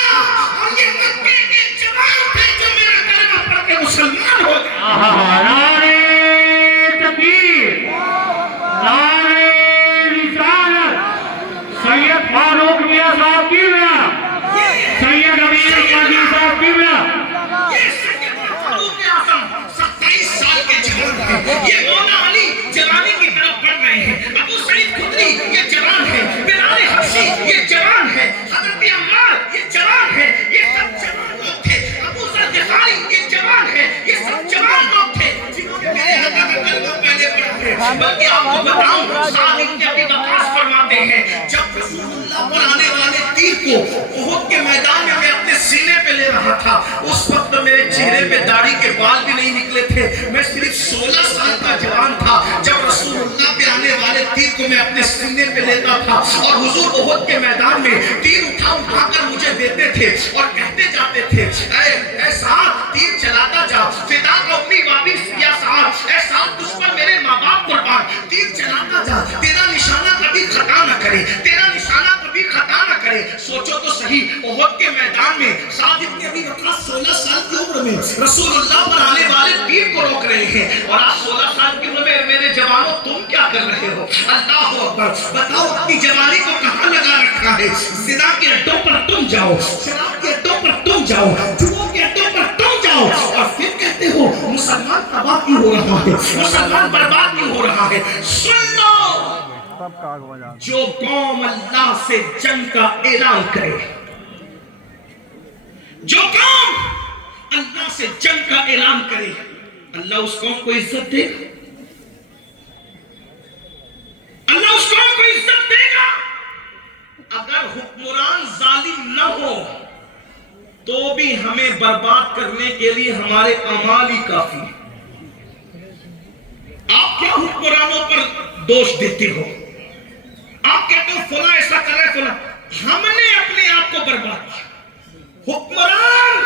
اور یہ مکے کے جوان تھے جو میرا کلمہ پڑھ کے مسلمان ہو گئے۔ نعرہ تکبیر، نعرہ رسالت، سید فاروق میاں صاحب کی سید امیر قاضی صاحب کی یہ سید فاروق اعظم 27 سال کے جوان ہیں، یہ مولا علی جوانی کی طرف بڑھ رہے ہیں، ابو سعید خدری یہ جوان ہے، بلال حبشی یہ جوان ہے، حضرت عمار یہ جوان ہے، یہ سب جوان لوگ تھے، ابو ذر غفاری یہ جوان ہے، یہ سب جوان لوگ تھے جنہوں نے میرے آقا کا کلمہ پہلے پڑھا ہے۔ بلکہ آپ کو بتاؤں سعد بن ابی وقاص فرماتے ہیں جب رسول اللہ پر آنے والے تیر کو احد کے میدان میں میں اپنے سینے پہ لے رہا تھا، اس وقت میرے چہرے پہ داڑھی کے بال بھی نہیں نکلے تھے، میں صرف 16 سال کا جوان تھا جب رسول اللہ پہ آنے والے تیر کو میں اپنے سینے پہ لیتا تھا، اور حضور احد کے میدان میں تیر اٹھا کر مجھے دیتے تھے اور کہتے جاتے تھے اے سعد تیر چلاتا جا، فدا قومی واپس یا سعد، اے سعد تجھ پر میرے ماں باپ قربان، تیر چلاتا جا، تیرا نشانہ کبھی خطا نہ کرے، تیرا نشانہ کبھی خطا نہ کرے۔ سوچو تو صحیح احد کے میدان میں سعد بن ابی وقاص 16 سال کی عمر میں رسول اللہ پر آنے والے تیر کو روک رہے ہیں، اور آپ 16 سال کی عمر میں میرے جوانوں تم کیا کر رہے ہو؟ اللہ اکبر! بتاؤ اپنی جوانی کو کہاں لگا رکھا ہے؟ زنا کے اڈوں پر تم جاؤ، شراب کے اڈوں پر تم جاؤ، جوؤں کے اڈوں پر تم جاؤ، اور پھر کہتے ہو مسلمان تباہ کیوں ہو رہا ہے، مسلمان برباد کیوں ہو رہا ہے؟ سن لو جو قوم اللہ سے جنگ کا اعلان کرے، جو قوم اللہ سے جنگ کا اعلان کرے، اللہ اس قوم کو عزت دے گا، اللہ اس قوم کو عزت دے گا۔ اگر حکمران ظالم نہ ہو تو بھی ہمیں برباد کرنے کے لیے ہمارے اعمال ہی کافی ہیں۔ آپ کیا حکمرانوں پر دوش دیتے ہو؟ آپ کہتے ہو فلاں ایسا کر رہے فلاں، ہم نے اپنے آپ کو برباد کیا۔ حکمران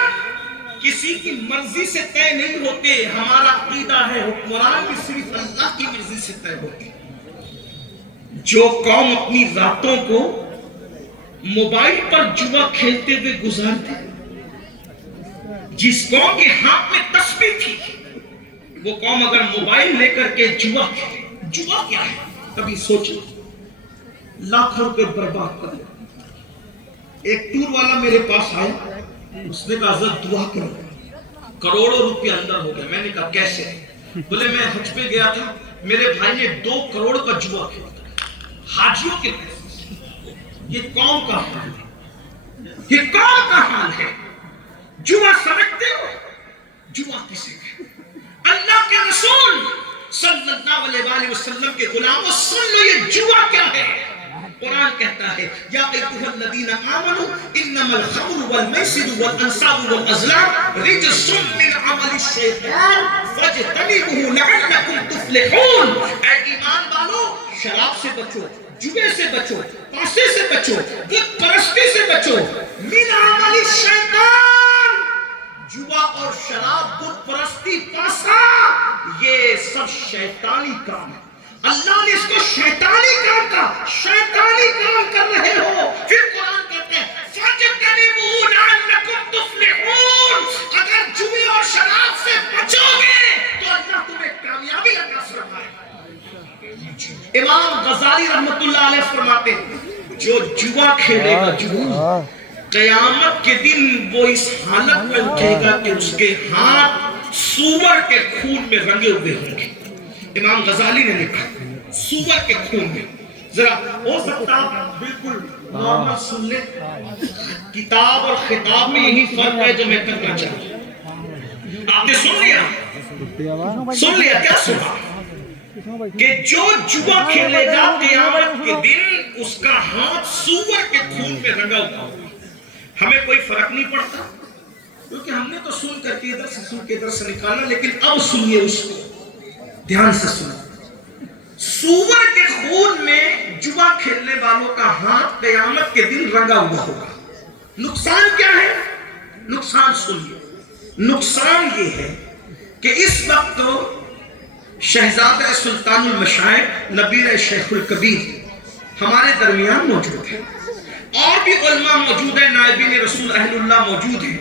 کسی کی مرضی سے طے نہیں ہوتے، ہمارا عقیدہ ہے حکمران بھی صرف اللہ کی مرضی سے طے ہوتے۔ جو قوم اپنی راتوں کو موبائل پر جوا کھیلتے ہوئے گزارتے، جس قوم کے ہاتھ میں تسبیح تھی، وہ قوم اگر موبائل لے کر کے جوا کھیلے، جوا کیا ہے کبھی سوچو؟ لاکھوں روپے برباد کر دیا۔ ایک ٹور والا میرے پاس آیا، اس نے کہا حضرت دعا کرو، کروڑوں روپے اندر ہو گیا۔ میں نے کہا کیسے؟ بولے میں حج پہ گیا تھا، میرے بھائی نے 2 کروڑ کا جوا کھیلا، حاجیوں کے پیسے سے۔ یہ قوم کا حال ہے، یہ قوم کا حال ہے۔ جوا سمجھتے ہو؟ جوا کسے ہے؟ اللہ کے رسول صلی اللہ علیہ وسلم کے غلاموں سن لو یہ جوا کیا ہے۔ قرآن کہتا ہے یا ایھا الذین آمنوا انما الخمر والمیسر والانصاب والازلام رجس من عمل الشیطان فاجتنبوہ لعلکم تفلحون۔ اے ایمان والو شراب سے بچو، جوے سے بچو، پاسے سے بچو، بت پرستی سے بچو۔ من عمل الشیطان، جوا اور شراب، بت پرستی، پاسا، یہ سب شیطانی کام ہے۔ اللہ شیطانی کام کر رہے ہو، پھر قرآن کہتے ہیں فَاجْتَنِبُوهُ لَعَلَّكُمْ تُفْلِحُونَ، اگر جوئے اور شراب سے بچو گے تو اللہ تمہیں کامیابی عطا فرمائے گا۔ امام غزالی رحمت اللہ علیہ فرماتے ہیں جو جوا کھیلے گا، جوا قیامت کے دن وہ اس حالت میں اٹھے گا کہ اس کے ہاتھ سور کے خون میں رنگے ہوئے ہوں گے۔ امام غزالی نے لکھا سور کے خون میں، ذرا ہو سکتا بالکل نارمل سن لیں، کتاب اور خطاب میں یہی فرق ہے جو میں کرنا چاہتا ہوں۔ آپ نے سن لیا کیا سنا کہ جو جوا کھیلے گا قیامت کے دن اس کا ہاتھ سور کے خون میں رنگا ہوگا۔ ہمیں کوئی فرق نہیں پڑتا کیونکہ ہم نے تو سن کر کے ادھر سے سن کے ادھر سے نکالا، لیکن اب سنیے اس کو دھیان سے سنو۔ سور کے خون میں جوا کھیلنے والوں کا ہاتھ قیامت کے دن رنگا ہوا ہوگا۔ نقصان کیا ہے؟ نقصان سنیے، نقصان یہ ہے کہ اس وقت شہزادہ سلطان المشائخ نبیر شیخ الکبیر ہمارے درمیان موجود ہے، اور بھی علماء موجود ہیں، نائبین رسول اہل اللہ موجود ہیں۔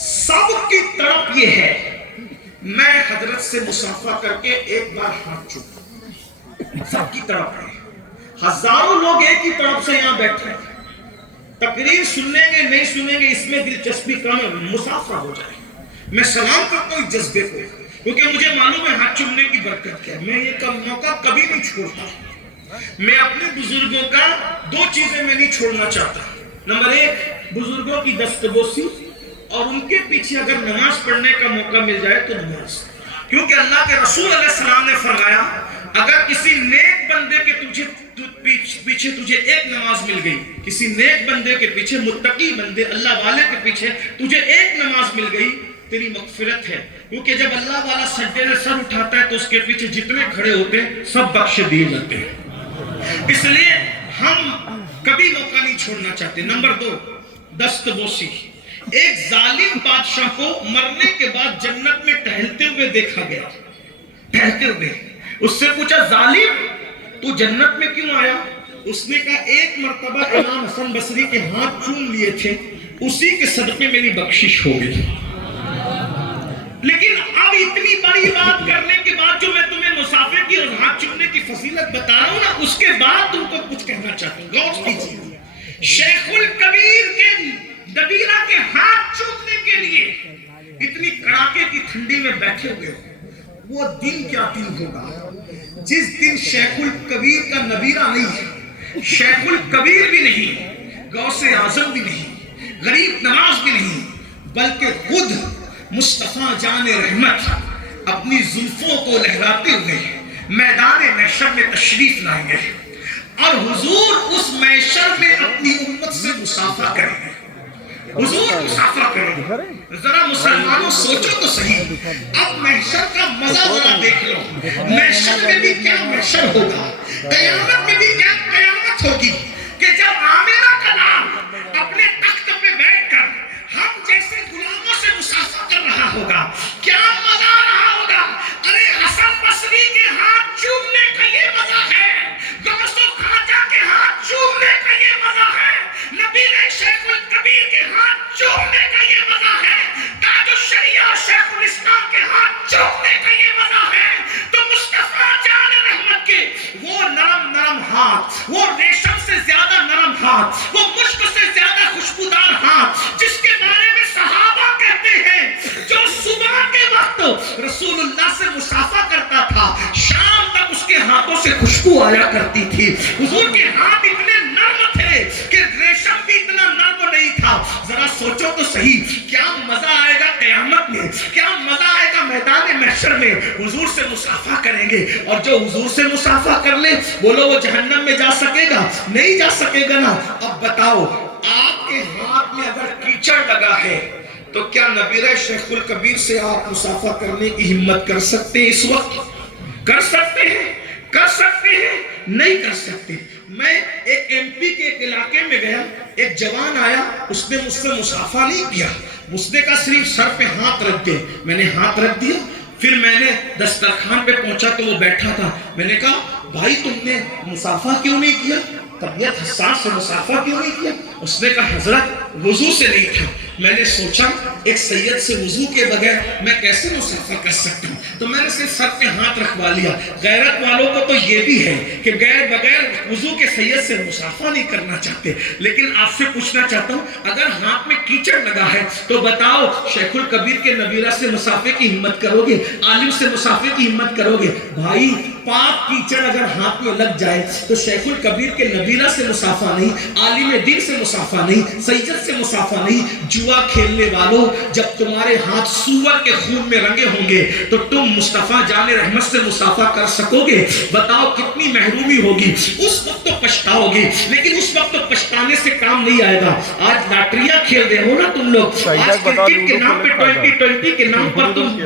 سب کی طرف یہ ہے میں حضرت سے مصافحہ کر کے ایک بار ہاتھ چوموں، سب کی طرف ہے۔ ہزاروں لوگ ایک ہی طرف سے یہاں بیٹھے ہیں، تقریر سنیں گے نہیں سنیں گے اس میں دلچسپی کم ہے، مصافحہ ہو جائے۔ میں سلام کرتا ہوں اس جذبے کو، کیونکہ مجھے معلوم ہے ہاتھ چومنے کی برکت کیا ہے۔ میں یہ موقع کبھی نہیں چھوڑتا۔ میں اپنے بزرگوں کا دو چیزیں میں نہیں چھوڑنا چاہتا۔ نمبر ایک، بزرگوں کی دستبوسی، اور ان کے پیچھے اگر نماز پڑھنے کا موقع مل جائے تو نماز، کیونکہ اللہ کے رسول علیہ السلام نے فرمایا اگر کسی نیک بندے کے پیچھے تجھے ایک نماز مل گئی، کسی نیک بندے کے پیچھے، متقی بندے اللہ والے کے پیچھے تجھے ایک نماز مل گئی، تیری مغفرت ہے۔ کیونکہ جب اللہ والا سجدے میں سر اٹھاتا ہے تو اس کے پیچھے جتنے کھڑے ہوتے ہیں سب بخش دیے جاتے ہیں۔ اس لیے ہم کبھی موقع نہیں چھوڑنا چاہتے۔ نمبر دو، دستبوسی۔ ایک ظالم بادشاہ کو مرنے کے بعد جنت میں ٹہلتے ہوئے دیکھا گیا، ٹہلتے ہوئے۔ اس سے پوچھا ظالم تو جنت میں کیوں آیا؟ اس نے کہا ایک مرتبہ امام حسن بصری کے ہاتھ چوم لیے تھے، اسی کے صدقے میری بخشش ہو گئی۔ لیکن اب اتنی بڑی بات کرنے کے بعد جو میں تمہیں مسافر کی اور ہاتھ چومنے کی فضیلت بتا رہا ہوں نا، اس کے بعد تم کو کچھ کہنا چاہتا ہوں، غور کیجیے۔ شیخ الکبیر کے نبیرہ کے ہاتھ چومنے کے لیے اتنی کڑاکے کی ٹھنڈی میں بیٹھے ہوئے ہو، وہ دن کیا دن ہوگا جس دن شیخ الکبیر کا نبیرہ نہیں ہے، شیخ الکبیر بھی نہیں، غوث اعظم بھی نہیں، غریب نواز بھی نہیں، بلکہ خود مصطفیٰ جان رحمت اپنی زلفوں کو لہراتے ہوئے میدان محشر میں تشریف لائیں گے، اور حضور اس محشر میں اپنی امت سے مصافحہ کریں گے۔ حضور مصافحہ کریں گے۔ ذرا مسلمانوں سوچو تو صحیح، اب محشر کا مزہ ذرا دیکھ لو۔ محشر میں بھی کیا محشر ہوگا، قیامت میں بھی کیا قیامت ہوگی کہ جب آمنہ کا نام اپنے تخت پہ بیٹھ کر ہم جیسے غلاموں سے مصافحہ کر رہا ہوگا، کیا مزہ آ رہا ہوگا۔ ارے حسن بصری کے ہاتھ چومنے کا یہ مزہ ہے، غوث و خواجہ کے ہاتھ چومنے کا یہ مزہ ہے، نبی شیخ الکبیر کے ہاتھ چومنے کا یہ مزہ ہے، تاج الشریعہ شیخ الاسلام کے ہاتھ چومنے کا یہ مزہ ہے، تو مصطفیٰ جان رحمت کے وہ نرم نرم ہاتھ، وہ ریشم سے زیادہ نرم ہاتھ، وہ مشک سے زیادہ خوشبودار ہاتھ، جس کے بارے میں صحابہ کہتے ہیں جو صبح کے وقت رسول اللہ سے مصافحہ کرتا تھا شام تک اس کے ہاتھوں سے خوشبو آیا کرتی تھی۔ حضور کے ہاتھ اتنے نرم تھے کہ ریشم بھی اتنا نرم نہیں تھا۔ ذرا سوچو تو صحیح، کیا مزہ آئے گا قیامت میں، کیا مزہ آئے گا میدان محشر میں۔ حضور سے مصافحہ کریں گے، اور جو حضور سے مصافحہ کر لے بولو وہ جہنم میں جا سکے گا؟ نہیں جا سکے گا نا۔ اب بتاؤ، آپ کے ہاتھ میں اگر کیچڑ لگا ہے تو کیا نبیرہ شیخ الکبیر سے آپ مصافحہ کرنے کی ہمت کر سکتے ہیں؟ اس وقت کر سکتے ہیں؟ کر سکتے ہیں؟ نہیں کر سکتے۔ میں ایک ایم پی کے ایک علاقے میں گیا، ایک جوان آیا، اس نے مجھ سے مصافحہ نہیں کیا، اس نے کہا صرف سر پہ ہاتھ رکھ دے۔ میں نے ہاتھ رکھ دیا، پھر میں نے دسترخوان پہ پہنچا تو وہ بیٹھا تھا، میں نے کہا بھائی تم نے مسافہ کیوں نہیں کیا؟ طبیعت حساس سے مسافہ کیوں نہیں کیا؟ اس نے کہا حضرت وضو سے نہیں تھا، میں نے سوچا ایک سید سے وضو کے بغیر میں کیسے مسافہ کر سکتا ہوں، تو میں نے صرف سر پہ ہاتھ رکھوا لیا۔ غیرت والوں کو تو یہ بھی ہے کہ بغیر وضو کے سید سے مسافہ نہیں کرنا چاہتے، لیکن آپ سے پوچھنا چاہتا ہوں اگر ہاتھ میں کیچڑ لگا ہے تو بتاؤ شیخ الکبیر کے نبیرہ سے مسافے کی ہمت کرو گے؟ عالم سے مسافے کی ہمت کرو گے؟ بھائی پاک کیچڑ اگر ہاتھ میں لگ جائے تو شیخ الکبیر کے نبیرہ سے مسافہ نہیں، عالم دین سے مسافہ نہیں، سید سے مسافہ نہیں۔ جوا کھیلنے والوں، جب تمہارے ہاتھ سور کے خون میں رنگے ہوں گے تو تم مصطفیٰ جان رحمت سے مسافہ کر سکو گے؟ بتاؤ کتنی محرومی ہوگی، اس وقت تو پچھتاؤ گے، لیکن اس وقت تو پچھتانے سے کام نہیں آئے گا۔ آج لاٹریاں کھیل رہے ہو نا تم لوگ، آج کرکٹ کے نام پہ 2020 کے نام پر تم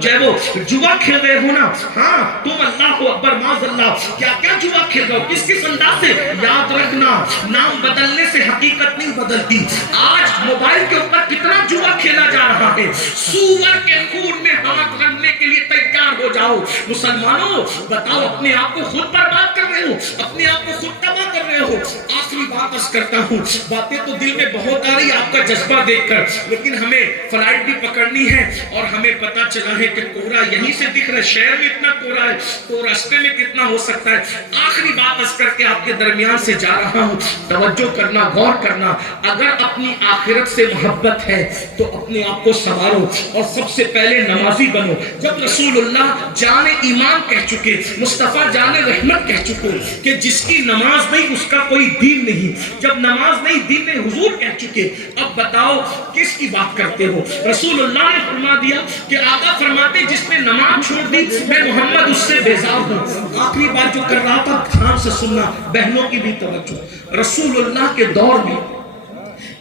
جوا کھیل رہے ہو نا، ہاں تم اللہ اکبر معاذ اللہ کیا کیا جوا کھیل رہے ہو، کس کس انداز سے؟ یاد رکھنا نام بدلنے سے حقیقت نہیں بدلتی۔ آج موبائل کے اوپر کتنا جوا کھیلا جا رہا ہے، سور کے خون میں ہاتھ رکھنے کے لیے تیار ہو جاؤ۔ مسلمانوں بتاؤ اپنے آپ کو خود برباد کر رہے ہو، اپنے آپ کو خود تباہ کر رہے ہو۔ آخری بات عرض کرتا ہوں، باتیں تو دل میں بہت آ رہی آپ کا جذبہ دیکھ کر، لیکن ہمیں فلائٹ بھی پکڑنی ہے اور ہمیں پتا چلا ہے کہ کوہرا یہیں سے دکھ رہا ہے، شہر میں اتنا کوہرا ہے تو راستے میں کتنا ہو سکتا ہے۔ آخری بات عرض کر کے آپ کے درمیان سے جا رہا ہوں، توجہ کرنا، غور کرنا، اگر اپنی آخرت سے محبت ہے تو اپنے آپ کو سنوارو اور سب سے پہلے نمازی بنو۔ جب رسول اللہ جان ایمان کہہ چکے، مصطفیٰ جان رحمت کہہ چکے کہ جس کی نماز نہیں اس کا کوئی دین نہیں، جب نماز نہیں دین نہیں حضور کہہ چکے، اب بتاؤ کس کی بات کرتے ہو؟ رسول اللہ نے فرما دیا کہ آقا فرماتے جس نے نماز چھوڑ دی میں محمد اس سے بیزار ہوں۔ آخری بات جو کر رہا تھا دھیان سے سننا، بہنوں کی بھی توجہ۔ رسول اللہ کے دور میں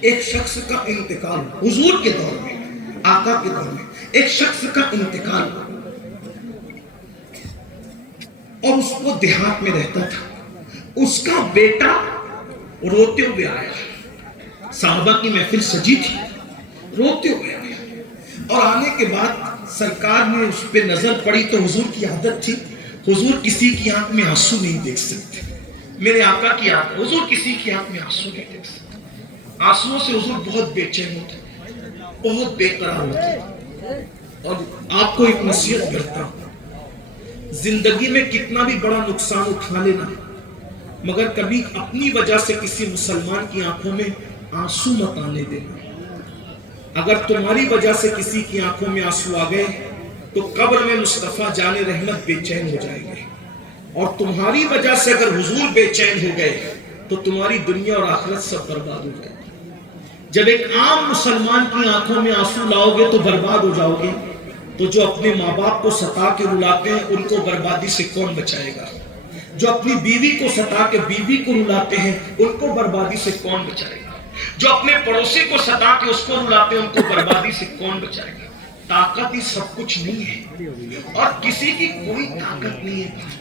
ایک شخص کا انتقال، حضور کے دور میں، آقا کے دور میں ایک شخص کا انتقال، اور اس کو دیہات میں رہتا تھا، اس کا بیٹا روتے ہوئے آیا، صحابہ کی محفل سجی تھی، روتے ہوئے آیا، اور آنے کے بعد سرکار نے اس پہ نظر پڑی تو حضور کی عادت تھی، حضور کسی کی آنکھ میں آنسو نہیں دیکھ سکتے، میرے آقا کی عادت، حضور کسی کی آنکھ میں آنسو نہیں دیکھ سکتے، آنسوؤں سے حضور بہت بے چین ہوتے، بہت بے قرار ہوتے۔ اور آپ کو ایک نصیحت کرتا ہوں، زندگی میں کتنا بھی بڑا نقصان اٹھا لینا، مگر کبھی اپنی وجہ سے کسی مسلمان کی آنکھوں میں آنسو مت آنے دینا۔ اگر تمہاری وجہ سے کسی کی آنکھوں میں آنسو آ گئے تو قبر میں مصطفیٰ جان رحمت بے چین ہو جائیں گے، اور تمہاری وجہ سے اگر حضور بے چین ہو گئے تو تمہاری دنیا اور آخرت سب برباد ہو جائے گی۔ جب ایک عام مسلمان کی آنکھوں میں آنسو لاؤ گے تو برباد ہو جاؤ گے، تو جو اپنے ماں باپ کو ستا کے رلاتے ہیں ان کو بربادی سے کون بچائے گا؟ جو اپنی بیوی کو ستا کے بیوی کو رلاتے ہیں ان کو بربادی سے کون بچائے گا؟ جو اپنے پڑوسی کو ستا کے اس کو رلاتے ہیں ان کو بربادی سے کون بچائے گا؟ طاقت ہی سب کچھ نہیں ہے، اور کسی کی کوئی طاقت نہیں ہے۔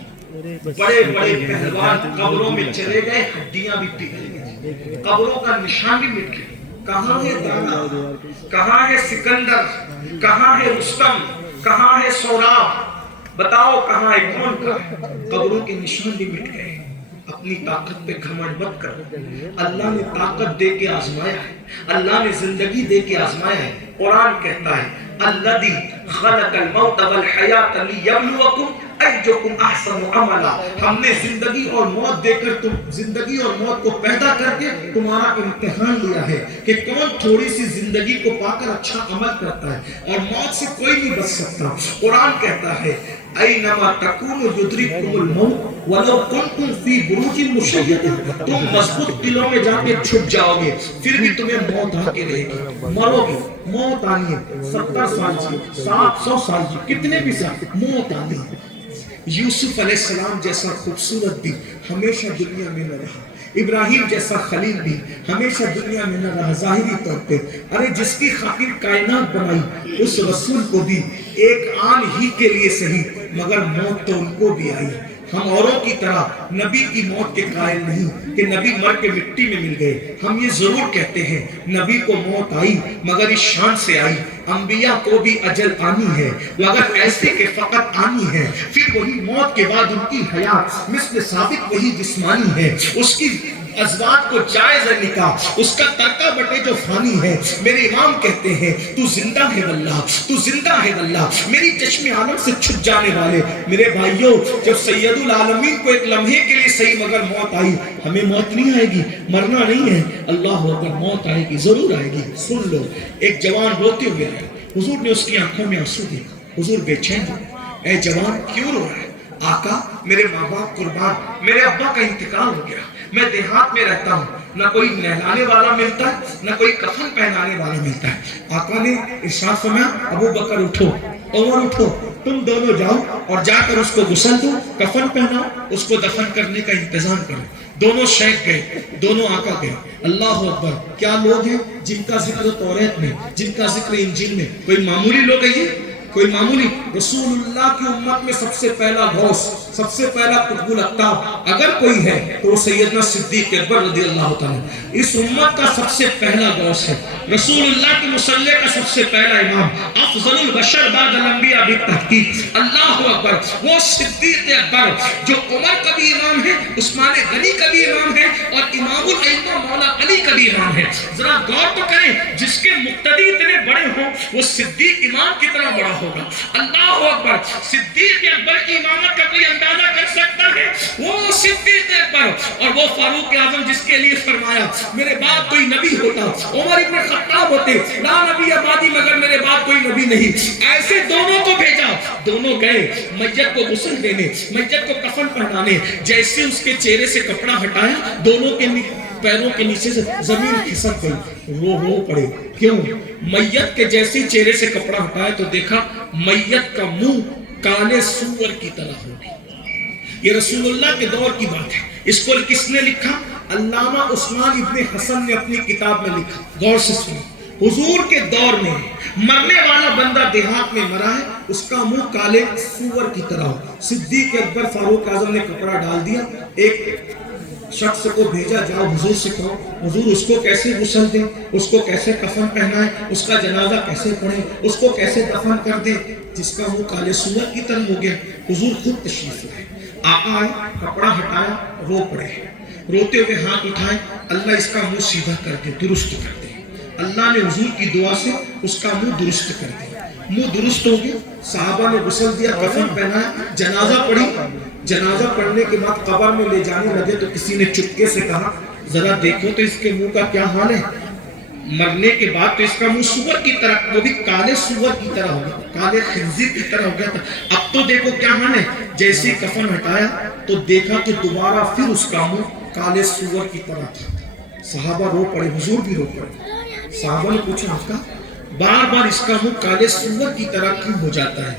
بڑے بڑے پہلوان قبروں میں چلے گئے، ہڈیاں بھی پگھل گئی، قبروں کا نشان بھی مٹ گیا۔ کہاں ہے دانا، کہاں ہے سکندر، کہاں ہے رستم، کہاں ہے سوراب؟ بتاؤ کہاں ہے، کون کا؟ قبروں کے نشان بھی مٹ گئے۔ اپنی طاقت پہ گھمنڈ مت کرو، اللہ نے طاقت دے کے آزمایا ہے، اللہ نے زندگی دے کے آزمایا ہے۔ قرآن کہتا ہے الذی خلق الموت والحیات لیبلوکم ایکم احسن عملا، ہم نے زندگی اور موت دے کر زندگی اور موت کو پیدا کر کے تمہارا امتحان لیا ہے کہ کون تھوڑی سی زندگی کو پا کر اچھا عمل کرتا ہے، اور موت سے کوئی نہیں بچ سکتا۔ قرآن کہتا ہے اینما تکونوا یدرککم الموت ولو کنتم فی بروج مشیدہ، تم مضبوط قلعوں میں جا کے چھپ جاؤ گے پھر بھی تمہیں موت آ کے رہے گی، مرو گے، موت آنی ہے، 70 سال جی، 700 سال جی، کتنے بھی سال، موت آنی ہے۔ یوسف علیہ السلام جیسا خوبصورت بھی ہمیشہ دنیا میں نہ رہا، ابراہیم جیسا خلیل بھی ہمیشہ دنیا میں نہ رہا ظاہری طور پہ۔ ارے جس کی خاطر کائنات بنائی اس رسول کو بھی ایک آن ہی کے لیے صحیح، مگر موت تو ان کو بھی آئی۔ ہم اوروں کی طرح نبی کی موت کے قائل نہیں کہ نبی مر کے مٹی میں مل گئے، ہم یہ ضرور کہتے ہیں نبی کو موت آئی مگر اس شان سے آئی انبیاء کو بھی اجل آنی ہے، وہ اگر ایسے کہ فقط آنی ہے، پھر وہی موت کے بعد ان کی حیات مثل ثابت وہی جسمانی ہے، اس کی ازواج کو جائز ہے نکاح، اس کا ترکہ بٹے جو فانی ہے۔ میرے امام کہتے ہیں تو زندہ ہے واللہ، تو زندہ ہے واللہ، میری چشم عالم سے چھپ جانے والے میرے بھائیوں، جب سید العالمین کو ایک لمحے کے لیے صحیح مگر موت آئی، ہمیں موت نہیں آئے گی، مرنا نہیں ہے، اللہ اکبر، موت آئے گی، ضرور آئے گی۔ سن لو، ایک جوان روتے ہوئے آیا، حضور نے اس کی آنکھوں میں آنسو دیکھا، حضور بے چین ہوئے، اے جوان کیوں رو رہا ہے؟ آقا میرے ماں باپ قربان، میرے ابا کا انتقال ہو گیا، میں دیہات میں رہتا ہوں، نہ کوئی نہلانے والا ملتا ہے، نہ کوئی کفن پہنانے والا ملتا ہے۔ آقا نے ارشاد فرمایا ابو بکر اٹھو، عمر اٹھو، تم دونوں جاؤ اور جا کر اس کو غسل دو، کفن پہناؤ، اس کو دفن کرنے کا انتظام کرو۔ دونوں شیخ گئے، دونوں آقا گئے۔ اللہ اکبر، کیا لوگ ہیں جن کا ذکر توریت میں، جن کا ذکر انجیل میں، کوئی معمولی لوگ ہیں یہ؟ کوئی معمولی؟ رسول اللہ کی امت میں سب سے پہلا غوث، سب سے پہلا قطب الاقطاب اگر کوئی ہے تو وہ سیدنا صدیق اکبر رضی اللہ تعالیٰ، اس امت کا سب سے پہلا غوث ہے، رسول اللہ کی مصلی کا سب سے پہلا امام، افضل البشر بعد الانبیاء بالتحقیق، اللہ اکبر، وہ صدیق اکبر جو عمر کا بھی امام ہے، عثمان غنی کا بھی امام ہے، اور امام الائمہ مولا علی کا بھی امام ہے۔ ذرا غور تو کریں، جس کے مقتدی اتنے بڑے ہوں وہ صدیق امام کتنا بڑا ہوگا۔ اللہ اکبر، صدیق اکبر کی امامت کا کوئی اندازہ کر سکتا ہے؟ وہ صدیق اکبر، اور وہ فاروق اعظم جس کے لیے فرمایا میرے بعد کوئی نبی ہوتا، عمر ابن خطاب ہوتے، لا نبی بعدی مگر میرے بعد کوئی نبی نہیں، ایسے دونوں کو بھیجا، دونوں گئے میت کو غسل دینے، میت کو کفن پہنانے، جیسے اس کے چہرے سے کپڑا ہٹایا دونوں کے پیروں کے نیچے سے زمین کھسک گئی، رو پڑے، کیوں؟ میت کے جیسے چہرے سے کپڑا ہٹایا تو دیکھا میت کا منہ کالے سور کی طرح ہو گئی۔ یہ رسول اللہ کے دور کی بات ہے، اس کو کس نے لکھا؟ علامہ عثمان ابن حسن نے اپنی کتاب میں لکھا، غور سے سنیں۔ حضور کے دور میں مرنے والا بندہ دیہات میں مرا ہے، اس کا منہ کالے سور کی طرح ہو۔ صدیق اکبر فاروق اعظم نے کپڑا ڈال دیا، ایک شخص کو بھیجا، جاؤ حضور سے کہو حضور اس کو کیسے غسل دیں، اس کو کیسے کفن پہنائیں، اس کا جنازہ کیسے پڑھیں، اس کو کیسے دفن کر دیں، جس کا منہ کالے سور کی طرح ہو گیا۔ حضور خود تشریف لائے، آقا آئے، کپڑا ہٹایا، رو پڑے، روتے ہوئے ہاتھ اٹھائے، اللہ اس کا منہ سیدھا کر دے، درست کر دے۔ اللہ نے حضور کی دعا سے اس کا منہ درست کر دیا، منہ درست ہو گیا۔ صحابہ نے غسل دیا، کفن پہنایا، جنازہ پڑھی، جنازہ پڑھنے کے بعد قبر میں لے جانے لگے تو کسی نے چپکے سے کہا ذرا دیکھو تو اس کے منہ کا کیا حال ہے، مرنے کے بعد تو اس کا منہ سور کی طرح، وہ بھی کالے سور کی طرح ہو گیا، کالے خنزیر کی طرح ہو گیا تھا، اب تو دیکھو کیا حال ہے۔ جیسے کفن ہٹایا تو دیکھا کہ دوبارہ پھر اس کا منہ کالے سور کی طرح تھا۔ صحابہ رو پڑے، حضور بھی رو پڑے۔ صحابہ نے پوچھا آپ کا بار بار اس کا منہ کالے سور کی طرح کیوں ہو جاتا ہے؟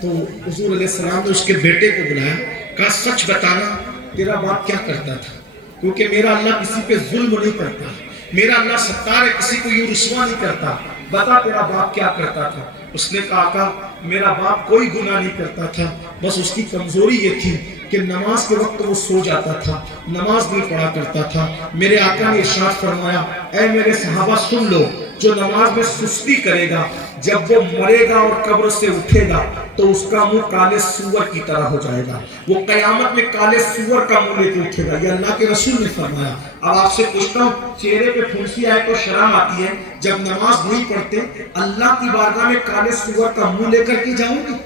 تو حضور علیہ السلام نے اس کے بیٹے کو بلایا، کہا سچ بتانا تیرا باپ کیا کرتا تھا، کیونکہ میرا اللہ کسی پہ ظلم نہیں کرتا، میرا اللہ ستار ہے، کسی کو یوں رسوا نہیں کرتا، بتا تیرا باپ کیا کرتا تھا۔ اس نے کہا آقا میرا باپ کوئی گناہ نہیں کرتا تھا، بس اس کی کمزوری یہ تھی کہ نماز کے وقت وہ سو جاتا تھا، نماز نہیں پڑھا کرتا تھا۔ میرے آقا نے ارشاد فرمایا اے میرے صحابہ سن لو، جو نماز میں سستی کرے گا جب وہ مرے گا اور قبر سے اٹھے گا تو اس کا منہ کالے سور کی طرح ہو جائے گا، وہ قیامت میں کالے سور کا منہ لے کے اٹھے گا، یہ اللہ کے رسول نے فرمایا۔ اب آپ سے پوچھتا ہوں، چہرے پہ پھنسی آئے تو شرم آتی ہے، جب نماز نہیں پڑھتے اللہ کی بارگاہ میں کالے سور کا منہ لے کر کے جاؤ گے؟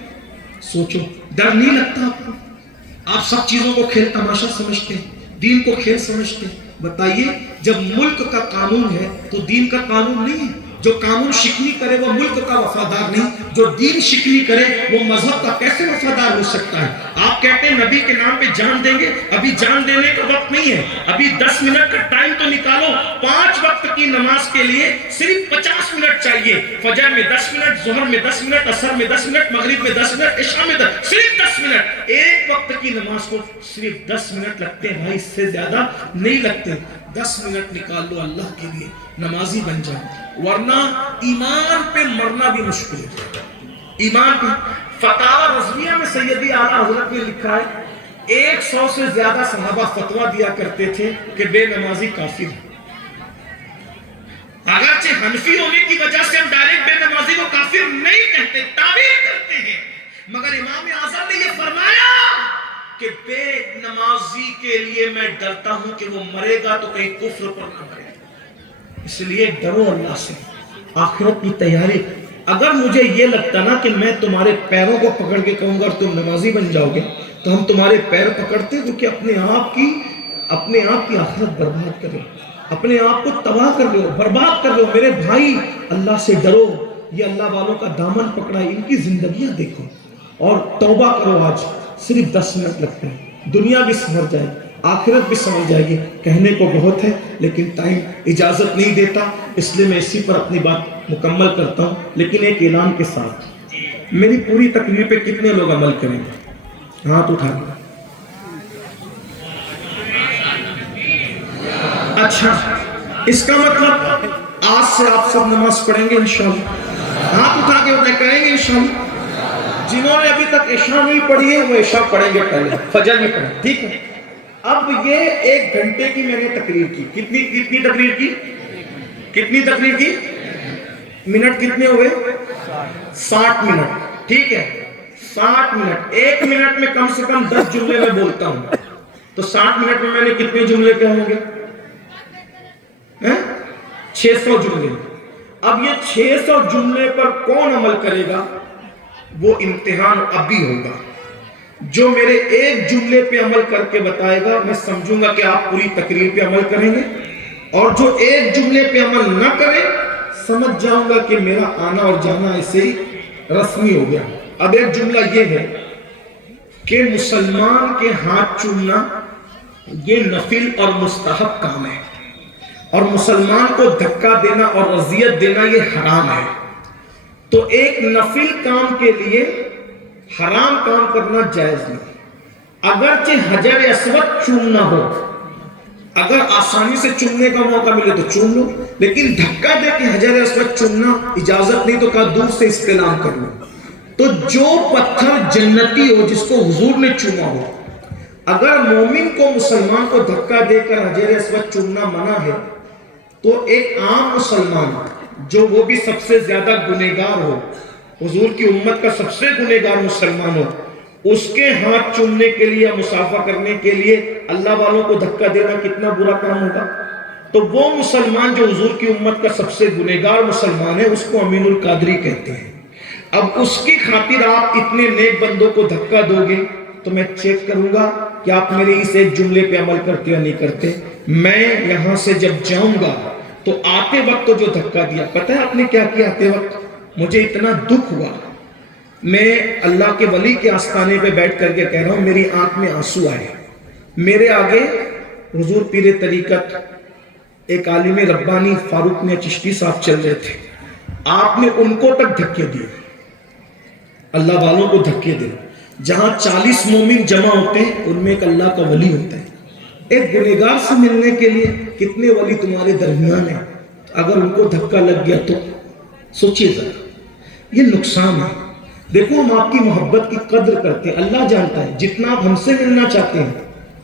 سوچو، ڈر نہیں لگتا آپ کو؟ آپ سب چیزوں کو کھیل تماشا سمجھتے ہیں، دین کو کھیل سمجھتے ہیں۔ بتائیے جب ملک کا قانون ہے تو دین کا قانون نہیں ہے، جو قانون شکنی کرے وہ ملک کا وفادار نہیں، جو دین شکنی کرے وہ مذہب کا کیسے وفادار ہو سکتا ہے؟ آپ کہتے ہیں نبی کے نام پہ جان دیں گے، ابھی جان دینے کا وقت نہیں ہے، ابھی 10 منٹ کا ٹائم تو نکالو، 5 وقت کی نماز کے لیے صرف 50 منٹ چاہیے، فجر میں 10 منٹ، ظہر میں 10 منٹ، عصر میں 10 منٹ، مغرب میں 10 منٹ، عشاء میں صرف 10 منٹ، ایک وقت کی نماز کو صرف 10 منٹ لگتے ہیں بھائی، اس سے زیادہ نہیں لگتے۔ 10 منٹ نکال لو اللہ کے لیے، نمازی بن جاؤ، ورنہ ایمان پہ مرنا بھی مشکل ہے۔ ایمان پہ فتاوی رضویہ میں سیدی اعلیٰ حضرت نے لکھا ہے 100 سے زیادہ صحابہ فتویٰ دیا کرتے تھے کہ بے نمازی کافر ہے، اگرچہ حنفی ہونے کی وجہ سے ہم ڈائریکٹ بے نمازی کو کافر نہیں کہتے، تعبیر کرتے ہیں، مگر امام اعظم نے یہ فرمایا کہ بے نمازی کے لیے میں ڈرتا ہوں کہ وہ مرے گا تو کہیں کفر پر نہ مرے، اس لیے ڈرو اللہ سے، آخرت کی تیاری۔ اگر مجھے یہ لگتا نا کہ میں تمہارے پیروں کو پکڑ کے کہوں گا اور تم نمازی بن جاؤ گے تو ہم تمہارے پیر پکڑتے، کیونکہ اپنے آپ کی آخرت برباد کرو، اپنے آپ کو تباہ کر لو، برباد کر لو۔ میرے بھائی اللہ سے ڈرو، یہ اللہ والوں کا دامن پکڑا ہے، ان کی زندگیاں دیکھو اور توبہ کرو۔ آج صرف 10 منٹ لگتے ہیں، دنیا بھی سنور جائے گی، آخرت بھی سنور جائے گی۔ کہنے کو بہت ہے لیکن ٹائم اجازت نہیں دیتا، اس لیے میں اسی پر اپنی بات مکمل کرتا ہوں، لیکن ایک اعلان کے ساتھ۔ میری پوری تقریر پہ کتنے لوگ عمل کریں گے؟ ہاتھ اٹھا دیں۔ اچھا، اس کا مطلب آج سے آپ سب نماز پڑھیں گے انشاءاللہ؟ ہاتھ اٹھا کے کریں گے انشاءاللہ؟ جنہوں نے ابھی تک عشاء نہیں پڑھی ہے وہ عشاء پڑھیں گے، پہلے فجر میں پڑھیں، ٹھیک ہے؟ اب یہ 1 گھنٹے کی میں نے تقریر کی، کتنی تقریر کی؟ کتنی تقریر کی؟ منٹ کتنے ہوئے؟ 60 منٹ، ٹھیک ہے؟ 60 منٹ، 1 منٹ میں کم سے کم 10 جملے میں بولتا ہوں، تو 60 منٹ میں نے کتنے جملے کہے ہوں گے؟ 600 جملے۔ اب یہ 600 جملے پر کون عمل کرے گا؟ وہ امتحان ابھی ہوگا۔ جو میرے 1 جملے پہ عمل کر کے بتائے گا، میں سمجھوں گا کہ آپ پوری تقریر پہ عمل کریں گے، اور جو 1 جملے پہ عمل نہ کرے سمجھ جاؤں گا کہ میرا آنا اور جانا ایسے ہی رسمی ہو گیا۔ اب ایک جملہ یہ ہے کہ مسلمان کے ہاتھ چومنا یہ نفل اور مستحب کام ہے، اور مسلمان کو دھکا دینا اور اذیت دینا یہ حرام ہے۔ تو ایک نفل کام کے لیے حرام کام کرنا جائز نہیں۔ اگرچہ حجر اسود چومنا ہو، اگر آسانی سے چومنے کا موقع ملے تو چوم لو، لیکن دھکا دے کے حجر اسود چومنا اجازت نہیں، تو کہا دور سے استلام کر لو۔ تو جو پتھر جنتی ہو جس کو حضور نے چوما ہو، اگر مومن کو مسلمان کو دھکا دے کر حجر اسود چومنا منع ہے، تو ایک عام مسلمان جو وہ بھی سب سے زیادہ گنہگار ہو، حضور کی امت کا سب سے گنہگار مسلمان ہو، اس کے ہاتھ چومنے کے لیے، مصافحہ کرنے کے لیے اللہ والوں کو دھکا دینا کتنا برا کام ہوگا۔ تو وہ مسلمان جو حضور کی امت کا سب سے گنہگار مسلمان ہے، اس کو امین القادری کہتے ہیں۔ اب اس کی خاطر آپ اتنے نیک بندوں کو دھکا دو گے تو میں چیک کروں گا کہ آپ میرے اس 1 جملے پہ عمل کرتے یا نہیں کرتے۔ میں یہاں سے جب جاؤں گا تو آتے وقت تو جو دھکا دیا، پتہ ہے آپ نے کیا کیا آتے وقت؟ مجھے اتنا دکھ ہوا، میں اللہ کے ولی کے آستانے پہ بیٹھ کر کے کہہ رہا ہوں، میری آنکھ میں آنسو آئے۔ میرے آگے حضور پیر طریقت ایک عالم ربانی فاروق نے چشتی صاحب چل رہے تھے، آپ نے ان کو تک دھکے دیے، اللہ والوں کو دھکے دے۔ جہاں 40 مومن جمع ہوتے ہیں ان میں ایک اللہ کا ولی ہوتا ہے۔ ایک گنہگار سے ملنے کے لیے کتنے ولی تمہارے درمیان ہیں، اگر ان کو دھکا لگ گیا تو سوچیے ذرا، یہ نقصان ہے۔ دیکھو ہم آپ کی محبت کی قدر کرتے ہیں، اللہ جانتا ہے جتنا آپ ہم سے ملنا چاہتے ہیں،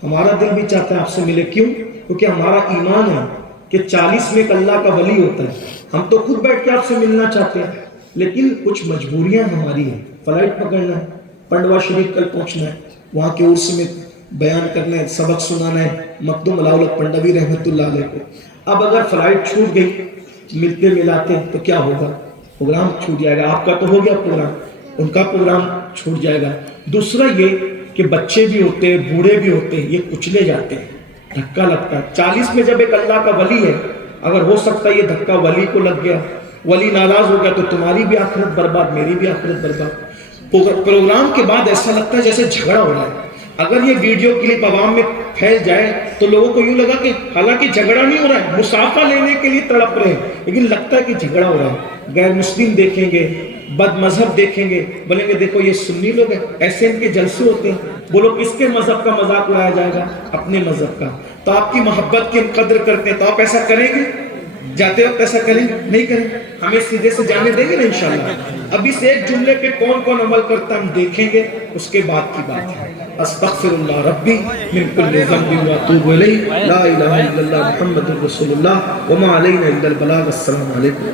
ہمارا دل بھی چاہتا ہے آپ سے ملے۔ کیوں؟ کیونکہ ہمارا ایمان ہے کہ 40 میں ایک اللہ کا ولی ہوتا ہے۔ ہم تو خود بیٹھ کے آپ سے ملنا چاہتے ہیں، لیکن کچھ مجبوریاں ہماری ہیں، فلائٹ پکڑنا ہے، پنڈوا شریف کل پہنچنا ہے، وہاں کے عرس میں بیان کرنا ہے، سبق سنانا ہے مخدوم علاؤلق پنڈوی رحمت اللہ علیہ کو۔ اب اگر فلائٹ چھوٹ گئی ملتے ملاتے تو کیا ہوگا؟ پروگرام چھوٹ جائے گا۔ آپ کا تو ہو گیا پروگرام، ان کا پروگرام چھوٹ جائے گا۔ دوسرا یہ کہ بچے بھی ہوتے ہیں، بوڑھے بھی ہوتے ہیں، یہ کچلے جاتے ہیں، دھکا لگتا ہے۔ 40 میں جب ایک اللہ کا ولی ہے، اگر ہو سکتا ہے یہ دھکا ولی کو لگ گیا، ولی ناراض ہو گیا تو تمہاری بھی آخرت برباد، میری بھی آخرت برباد۔ پروگرام کے بعد ایسا لگتا ہے جیسے جھگڑا ہو رہا ہے۔ اگر یہ ویڈیو کلپ عوام میں پھیل جائے تو لوگوں کو یوں لگا کہ حالانکہ جھگڑا نہیں ہو رہا ہے، مصافحہ لینے کے لیے تڑپ رہے ہیں، لیکن لگتا ہے کہ جھگڑا ہو رہا ہے۔ غیر مسلم دیکھیں گے، بد مذہب دیکھیں گے، بولیں گے دیکھو یہ سنی لوگ ہیں، ایسے ان کے جلسے ہوتے ہیں۔ بولو کس کے مذہب کا مذاق اڑایا جائے گا؟ اپنے مذہب کا۔ تو آپ کی محبت کی ہم قدر کرتے ہیں، تو آپ ایسا کریں گے؟ جاتے وقت ایسا کریں نہیں کریں؟ ہمیں سیدھے سے جانے دیں گے نا انشاءاللہ۔ اب اس 1 جملے پہ کون کون عمل کرتا ہم دیکھیں گے، اس کے بعد کی بات ہے۔ استغفر اللہ ربی من کل ذنب واتوب الیہ لا الہ الا اللہ محمد رسول اللہ وما علینا الا البلاغ. السلام علیکم.